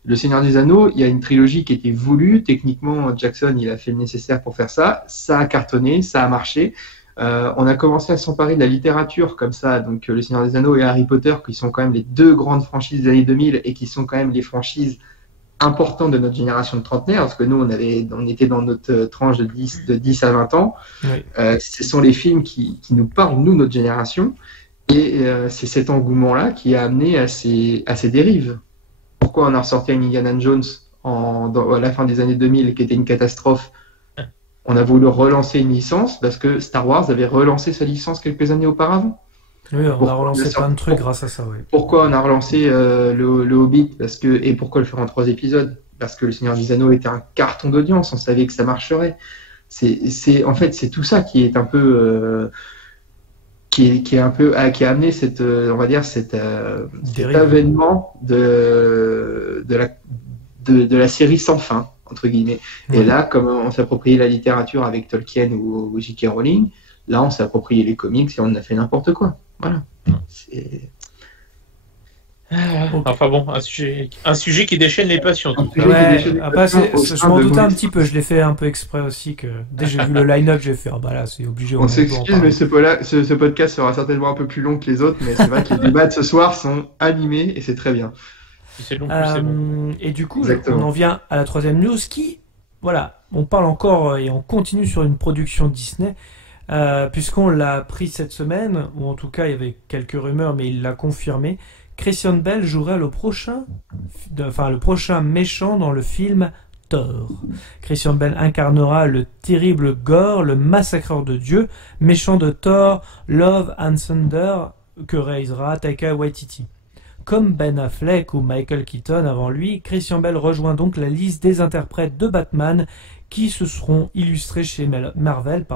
Le Seigneur des Anneaux, il y a une trilogie qui était voulue. Techniquement, Jackson, il a fait le nécessaire pour faire ça. Ça a cartonné, ça a marché. On a commencé à s'emparer de la littérature comme ça. Donc, Le Seigneur des Anneaux et Harry Potter, qui sont quand même les 2 grandes franchises des années 2000 et qui sont quand même les franchises importantes de notre génération de trentenaires, parce que nous, on était dans notre tranche de 10 à 20 ans. Oui. Ce sont les films qui nous parlent, nous, notre génération. Et c'est cet engouement-là qui a amené à ces dérives. Pourquoi on a ressorti un Indiana Jones à la fin des années 2000 qui était une catastrophe? On a voulu relancer une licence parce que Star Wars avait relancé sa licence quelques années auparavant. Oui, on a relancé plein de trucs grâce à ça. Oui. Pourquoi on a relancé le Hobbit et pourquoi le faire en 3 épisodes? Parce que Le Seigneur des Anneaux était un carton d'audience, on savait que ça marcherait. En fait, c'est tout ça qui est un peu... qui a amené cet avènement de la série sans fin, entre guillemets. Et là, comme on s'est approprié la littérature avec Tolkien ou J.K. Rowling, là, on s'est approprié les comics et on a fait n'importe quoi. Voilà. Enfin bon, un sujet qui déchaîne les passions. Après, je m'en doutais un petit peu, je l'ai fait un peu exprès aussi, que dès que j'ai vu le line-up, j'ai fait là, c'est obligé. On s'excuse, mais ce podcast sera certainement un peu plus long que les autres, mais c'est vrai que les débats de ce soir sont animés et c'est très bien. C'est long, c'est bon. Et du coup, on en vient à la 3e news qui, voilà, on parle encore et on continue sur une production Disney, puisqu'on l'a appris cette semaine, ou en tout cas il y avait quelques rumeurs, mais il l'a confirmé. Christian Bale jouera le prochain méchant dans le film Thor. Christian Bale incarnera le terrible Gore, le massacreur de Dieu, méchant de Thor, Love and Thunder, que réalisera Taika Waititi. Comme Ben Affleck ou Michael Keaton avant lui, Christian Bale rejoint donc la liste des interprètes de Batman qui se seront illustrés chez Marvel.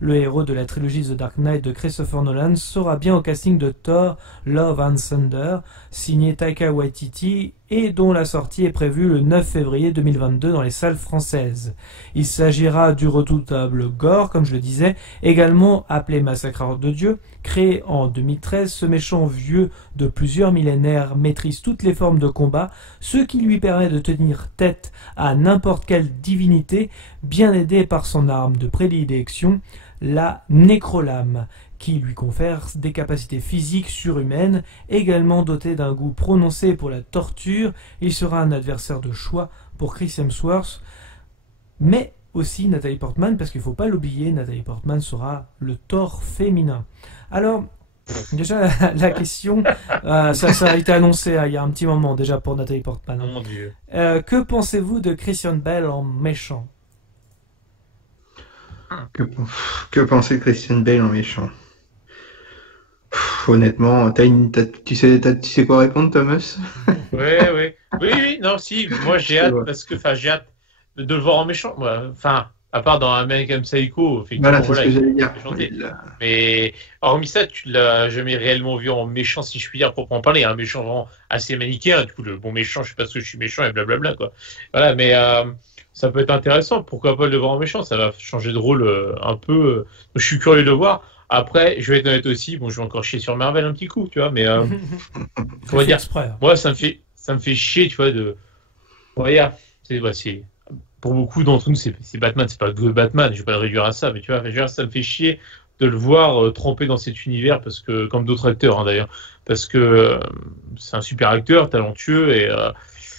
Le héros de la trilogie The Dark Knight de Christopher Nolan sera bien au casting de Thor, Love and Thunder, signé Taika Waititi et dont la sortie est prévue le 9 février 2022 dans les salles françaises. Il s'agira du redoutable Gore, comme je le disais, également appelé Massacreur de Dieu. Créé en 2013, ce méchant vieux de plusieurs millénaires maîtrise toutes les formes de combat, ce qui lui permet de tenir tête à n'importe quelle divinité, bien aidé par son arme de prédilection, la nécrolame, qui lui confère des capacités physiques surhumaines. Également doté d'un goût prononcé pour la torture, il sera un adversaire de choix pour Chris Hemsworth, mais aussi Nathalie Portman, parce qu'il ne faut pas l'oublier, Nathalie Portman sera le Thor féminin. Alors, déjà, la question, ça a été annoncé il y a un petit moment déjà pour Nathalie Portman. Oh mon Dieu. Que pensez-vous de Christian Bale en méchant? Que penser de Christian Bale en méchant? Honnêtement, tu sais quoi répondre, Thomas? Oui, non, si, moi j'ai hâte, parce que, j'ai hâte de le voir en méchant, enfin, à part dans American Psycho, voilà, c'est ce que j'allais dire. Mais hormis ça, tu l'as jamais réellement vu en méchant, si je puis dire, proprement parler, un méchant vraiment assez manichéen, du coup, le bon méchant, je sais pas ce que je suis méchant et blablabla, quoi. Voilà, mais ça peut être intéressant, pourquoi pas le voir en méchant, ça va changer de rôle un peu, je suis curieux de le voir. Après, je vais être honnête aussi, bon, je vais encore chier sur Marvel un petit coup, tu vois, mais comment dire, moi, ça me fait chier, tu vois, regarde, c'est pour beaucoup d'entre nous, c'est Batman, c'est pas que Batman, je vais pas le réduire à ça, mais tu vois, ça me fait chier de le voir tremper dans cet univers, parce que, comme d'autres acteurs, hein, d'ailleurs, parce que c'est un super acteur, talentueux, et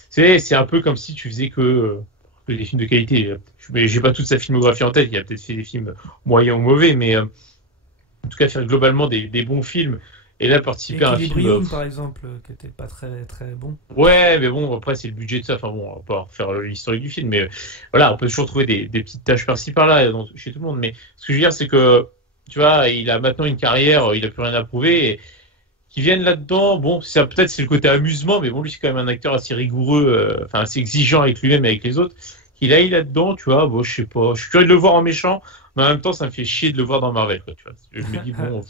c'est un peu comme si tu faisais que des films de qualité. J'ai pas toute sa filmographie en tête, il a peut-être fait des films moyens ou mauvais, mais en tout cas faire globalement des bons films, et là participer à un film par exemple, qui était pas très très bon. Ouais, mais bon, après c'est le budget de ça, enfin bon, on va pas refaire l'historique du film, mais voilà, on peut toujours trouver des petites tâches par-ci par-là chez tout le monde, mais ce que je veux dire, c'est que tu vois, il a maintenant une carrière, il a plus rien à prouver, et qui viennent là-dedans, bon, peut-être c'est le côté amusement, mais bon, lui c'est quand même un acteur assez rigoureux, assez exigeant avec lui-même et avec les autres, qu'il aille là-dedans, tu vois, bon, je sais pas, je suis curieux de le voir en méchant, mais en même temps, ça me fait chier de le voir dans Marvel, quoi, tu vois. Je me dis, bon,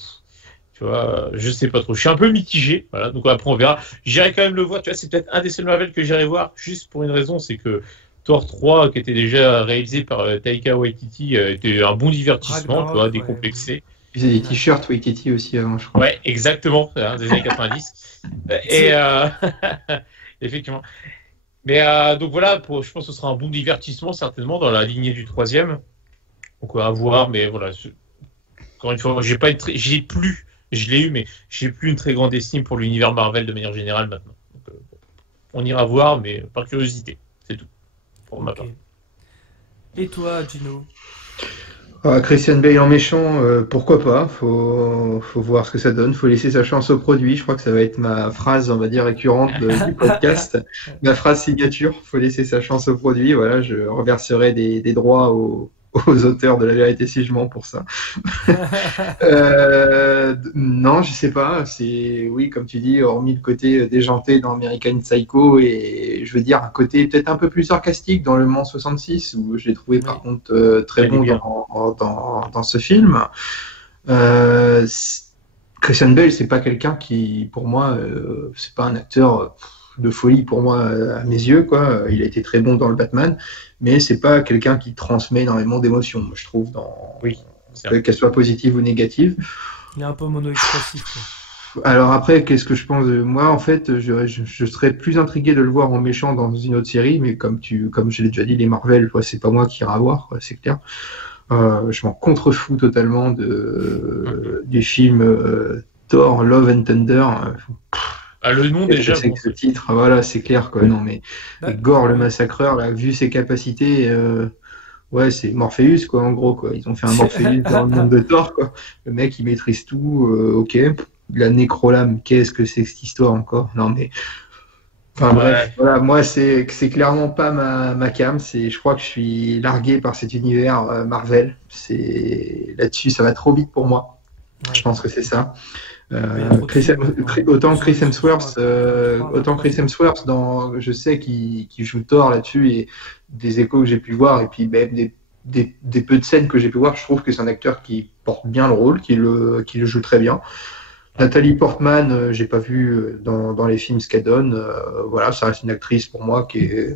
tu vois, je sais pas trop. Je suis un peu mitigé, voilà, donc après, on verra. J'irai quand même le voir, tu vois, c'est peut-être un des seuls Marvel que j'irai voir, juste pour une raison, c'est que Thor 3, qui était déjà réalisé par Taika Waititi, était un bon divertissement, tu vois, décomplexé. Il faisait des t-shirts Waititi aussi avant, je crois. Ouais, exactement, des années 90. Et, effectivement. Mais donc voilà, je pense que ce sera un bon divertissement, certainement, dans la lignée du 3e. Donc à voir, mais voilà. Encore une fois, je l'ai eu, mais j'ai plus une très grande estime pour l'univers Marvel de manière générale maintenant. Donc, on ira voir, mais par curiosité, c'est tout, pour ma part. Et toi, Gino? Christian Bale en méchant, pourquoi pas, faut voir ce que ça donne, faut laisser sa chance au produit, je crois que ça va être ma phrase, on va dire, récurrente du podcast, ma phrase signature, faut laisser sa chance au produit, voilà, je reverserai des droits aux auteurs de La Vérité si je mens pour ça. Non, je sais pas, oui, comme tu dis, hormis le côté déjanté dans American Psycho, et je veux dire un côté peut-être un peu plus sarcastique dans Le Mans 66, où je l'ai trouvé par contre très bon dans ce film. Christian Bale, c'est pas quelqu'un qui, pour moi, c'est pas un acteur de folie pour moi à mes yeux, quoi. Il a été très bon dans le Batman, mais c'est pas quelqu'un qui transmet énormément d'émotions, je trouve, qu'elle soit positive ou négative. Il est un peu mono-expressif, quoi. Alors après, qu'est-ce que je pense de moi? En fait, je serais plus intrigué de le voir en méchant dans une autre série, mais comme je l'ai déjà dit, les Marvel, c'est pas moi qui ira voir, quoi, c'est clair. Je m'en contrefous totalement du film Thor Love and Thunder. Le nom déjà. C'est que ce titre, voilà, c'est clair, quoi. Non, mais Gore le massacreur, là, vu ses capacités, ouais, c'est Morpheus, quoi, en gros, quoi. Ils ont fait un Morpheus dans le monde de Thor, quoi. Le mec, il maîtrise tout, ok. La nécrolame, qu'est-ce que c'est que cette histoire encore? Non, mais. Enfin bref, voilà, moi c'est clairement pas ma cam, je crois que je suis largué par cet univers Marvel. Là-dessus, ça va trop vite pour moi. Ouais. Je pense que c'est ça. Autant Chris Hemsworth, je sais qu'il joue Thor là-dessus, et des échos que j'ai pu voir, et puis des peu de scènes que j'ai pu voir, je trouve que c'est un acteur qui porte bien le rôle, qui le joue très bien. Nathalie Portman, j'ai pas vu dans les films ce qu'elle donne. Voilà, ça reste une actrice pour moi qui est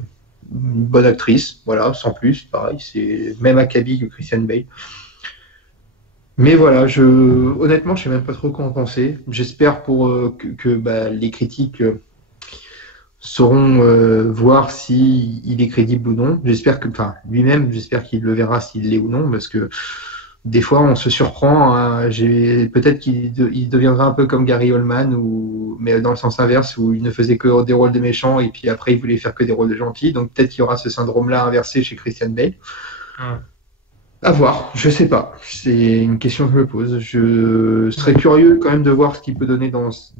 une bonne actrice. Voilà, sans plus. Pareil, c'est même acabit que Christian Bale. Mais voilà, honnêtement, je sais même pas trop quoi en penser. J'espère que les critiques sauront voir si il est crédible ou non. J'espère qu'il le verra s'il l'est ou non, parce que des fois, on se surprend. Peut-être qu'il deviendra un peu comme Gary Oldman, mais dans le sens inverse, où il ne faisait que des rôles de méchants et puis après, il voulait faire que des rôles de gentils. Donc peut-être qu'il y aura ce syndrome-là inversé chez Christian Bale. À voir, je sais pas. C'est une question que je me pose. Je serais curieux quand même de voir ce qu'il peut donner dans ce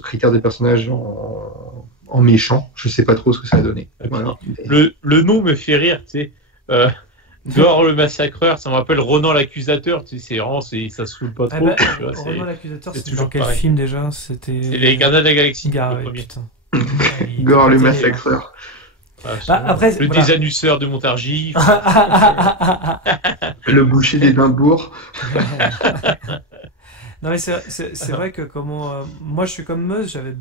critère de personnage en méchant. Je sais pas trop ce que ça va donner. Voilà. Le nom me fait rire, tu sais. Gore le massacreur, ça me rappelle Ronan l'accusateur, tu sais, c'est vraiment, ça se fout pas trop. Ronan l'accusateur, c'était toujours dans quel pareil. film déjà? C'était les Gardiens de la Galaxie, le premier. Gore le massacreur. Après, le désannusseur de Montargis. Le boucher d'Édimbourg. Non mais c'est vrai que moi je suis comme Meuse, j'avais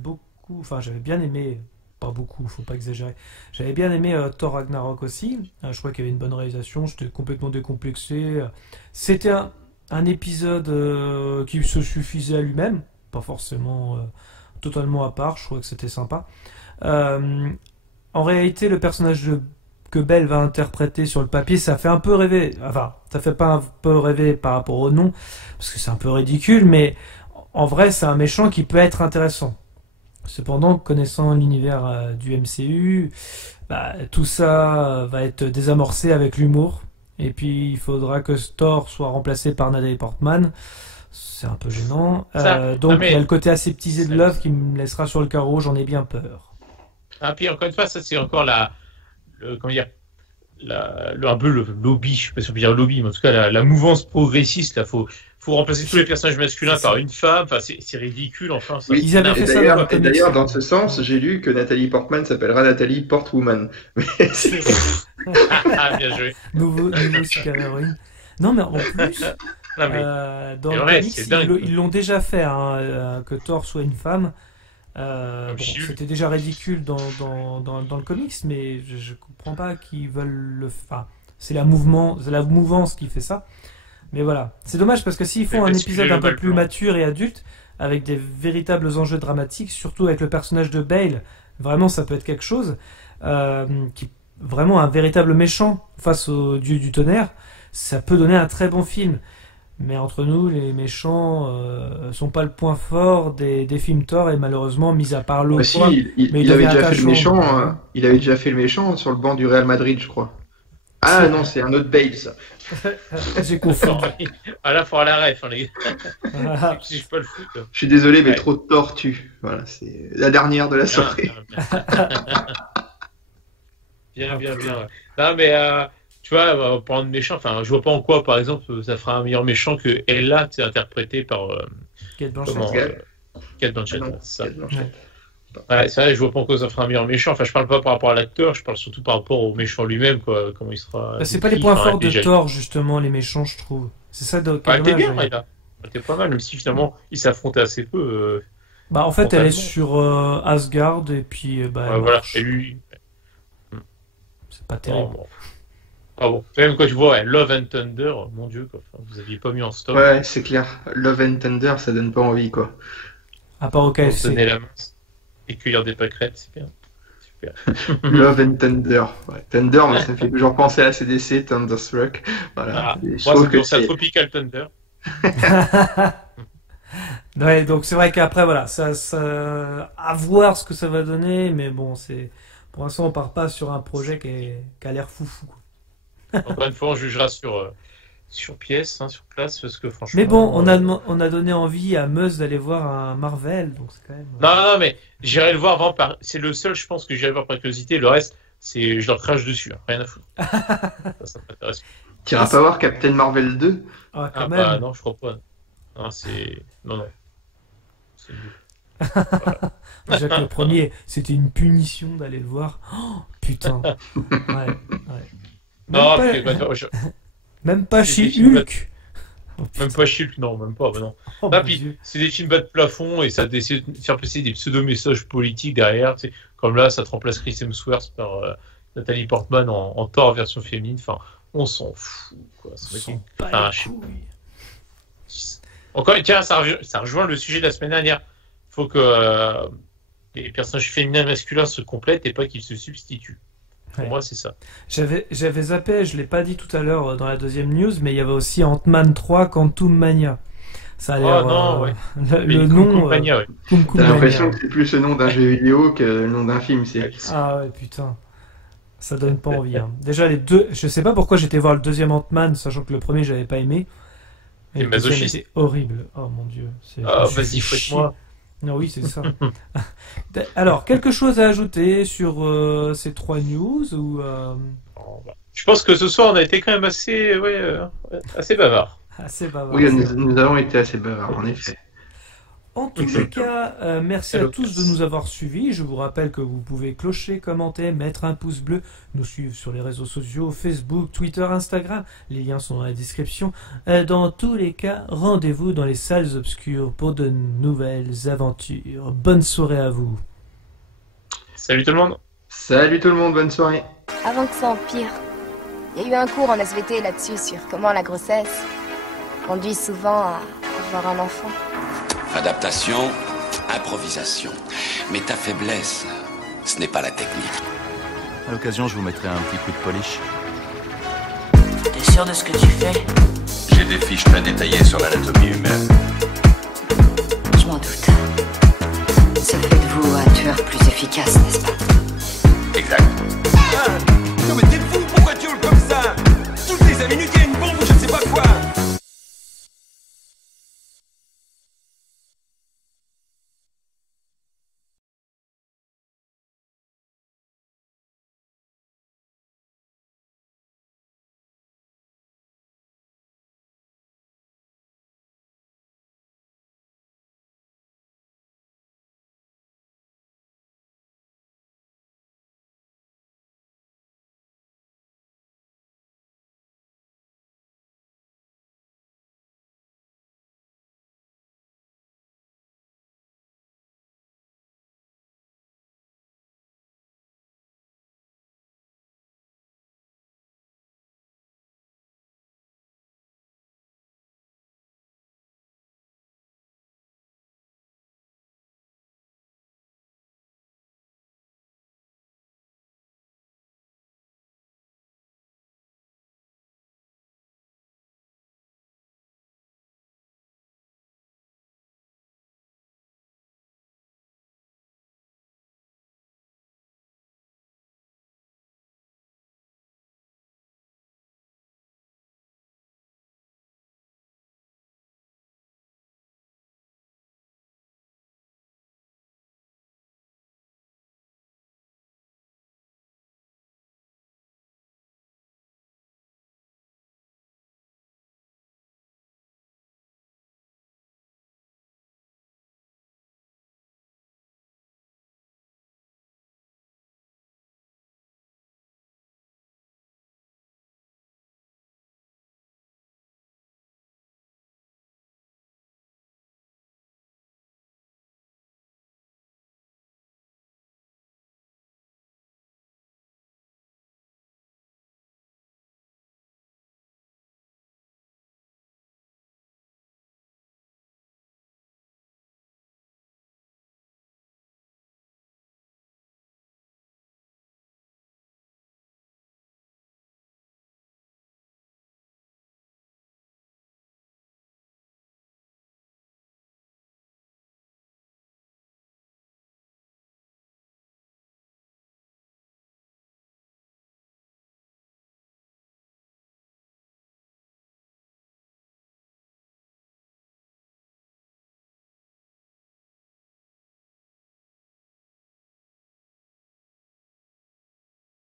bien aimé, pas beaucoup, faut pas exagérer, j'avais bien aimé Thor Ragnarok aussi. Je crois qu'il y avait une bonne réalisation, j'étais complètement décomplexé. C'était un épisode qui se suffisait à lui-même, pas forcément totalement à part, je trouvais que c'était sympa. En réalité, le personnage que Belle va interpréter sur le papier, ça fait un peu rêver. Enfin, ça fait pas un peu rêver par rapport au nom, parce que c'est un peu ridicule, mais en vrai, c'est un méchant qui peut être intéressant. Cependant, connaissant l'univers du MCU, tout ça va être désamorcé avec l'humour. Et puis, il faudra que Thor soit remplacé par Natalie Portman. C'est un peu gênant. Donc, il y a le côté aseptisé de l'œuvre qui me laissera sur le carreau, j'en ai bien peur. Puis encore une fois, ça c'est encore un peu le lobby, je sais pas si on peut dire lobby, mais en tout cas la mouvance progressiste. Là, faut remplacer tous les personnages masculins par une femme. Enfin, c'est ridicule. Enfin, ça. Oui, ils avaient fait ça. Et d'ailleurs, dans ce sens, j'ai lu que Nathalie Portman s'appellera Nathalie Portwoman. Bien joué. Nouveau super-héroïne. Non, mais en plus, dans le comics, ils l'ont déjà fait, que Thor soit une femme. C'était déjà ridicule dans le comics, mais je comprends pas qu'ils veulent le faire. C'est la mouvance qui fait ça. Mais voilà, c'est dommage parce que s'ils font un épisode un peu plus mature et adulte, avec des véritables enjeux dramatiques, surtout avec le personnage de Bale, vraiment ça peut être quelque chose, vraiment un véritable méchant face au dieu du tonnerre, ça peut donner un très bon film. Mais entre nous, les méchants sont pas le point fort des films Thor, et malheureusement, mis à part l'autre. Il avait déjà fait le méchant. Il avait déjà fait le méchant sur le banc du Real Madrid, je crois. Ah non, c'est un autre Bale, ça. J'ai confondu. Là, faut la ref, les gars. Si je peux le foutre. Je suis désolé, mais trop de tortues. Voilà, c'est la dernière de la soirée. Bien. Non, mais tu vois, parlant de méchant, enfin, je vois pas en quoi, par exemple, ça fera un meilleur méchant que Ella, tu sais, interprété par Kate Blanchett. Kate Blanchett, c'est ça. Ouais, c'est vrai, je vois pas en quoi ça fera un meilleur méchant. Enfin, je parle pas par rapport à l'acteur, je parle surtout par rapport au méchant lui-même, quoi. Comment il sera. C'est pas les points forts de Thor, justement, les méchants, je trouve. C'est ça de. T'es bien, là. T'es pas mal, même si finalement il s'affrontait assez peu. En fait, elle est sur Asgard, et puis. Voilà, et lui. C'est pas terrible. Bon. Même quand tu vois Love and Thunder, mon Dieu, quoi. Enfin, vous aviez pas mis en stock. Ouais, c'est clair. Love and Thunder, ça donne pas envie, quoi. À part au KFC. Donner la main et cueillir des pâquerettes, c'est bien. Super. Love and Thunder. Ouais, Thunder, mais ça me fait toujours penser à CDC, Thunderstruck. Voilà. Moi, c'est Tropical Thunder. Ouais, donc c'est vrai qu'après, voilà, ça, à voir ce que ça va donner, mais bon, pour l'instant, on part pas sur un projet qui a l'air foufou, quoi. Encore une fois, on jugera sur pièce, sur place, parce que franchement. Mais bon, on a donné envie à Meuse d'aller voir un Marvel, donc c'est quand même. Non, mais j'irai le voir avant. C'est le seul, je pense, que j'irai voir par curiosité. Le reste, je leur crache dessus, rien à foutre. ça m'intéresse. Tu iras pas voir Captain Marvel 2 ? Quand même. Non, je crois pas. Non, non. C'est nul. Voilà. Déjà que le premier, c'était une punition d'aller le voir. Oh, putain. Ouais. Non, Même pas chez Hulk. Oh, Même pas Shilk, non, même pas. Bah non. Oh, Ah, mon puis Dieu. c'est des films bas de plafond et ça essaie de faire passer des pseudo-messages politiques derrière. Tu sais. Comme là, ça te remplace Chris Hemsworth par Nathalie Portman en Thor version féminine. Enfin, on s'en fout. Quoi. On s'en bat Enfin, les couilles. Encore, tiens, ça rejoint le sujet de la semaine dernière. Il faut que les personnages féminins et masculins se complètent et pas qu'ils se substituent. Pour Ouais. moi, c'est ça. J'avais zappé, je l'ai pas dit tout à l'heure dans la deuxième news, mais il y avait aussi Ant-Man 3 Quantum Mania. Ça a l'air. non, ouais. Le nom. Mania, ouais. T'as l'impression que c'est plus le nom d'un jeu vidéo que le nom d'un film. C'est... Ah ouais, putain. Ça donne pas envie. Hein. Déjà, les deux. Je sais pas pourquoi j'étais voir le deuxième Ant-Man, sachant que le premier, j'avais pas aimé. Et le deuxième masochiste. était horrible. Oh mon dieu. Ah, je me suis vas-y, fait fouette-moi. chier. Non, oui, c'est ça. Alors, quelque chose à ajouter sur ces 3 news ou Je pense que ce soir, on a été quand même assez bavard. assez bavard. Oui, nous avons été assez bavards, en effet. En tous les cas, merci à tous de nous avoir suivis. Je vous rappelle que vous pouvez clocher, commenter, mettre un pouce bleu, nous suivre sur les réseaux sociaux, Facebook, Twitter, Instagram. Les liens sont dans la description. Dans tous les cas, rendez-vous dans les salles obscures pour de nouvelles aventures. Bonne soirée à vous. Salut tout le monde. Salut tout le monde, bonne soirée. Avant que ça empire, il y a eu un cours en SVT là-dessus sur comment la grossesse conduit souvent à avoir un enfant. Adaptation, improvisation. Mais ta faiblesse, ce n'est pas la technique. À l'occasion, je vous mettrai un petit coup de polish. T'es sûr de ce que tu fais? J'ai des fiches très détaillées sur l'anatomie humaine. Je m'en doute. Ça fait de vous un tueur plus efficace, n'est-ce pas? Exact. Non mais t'es fou, pourquoi tu hurles comme ça? Toutes les 5 minutes,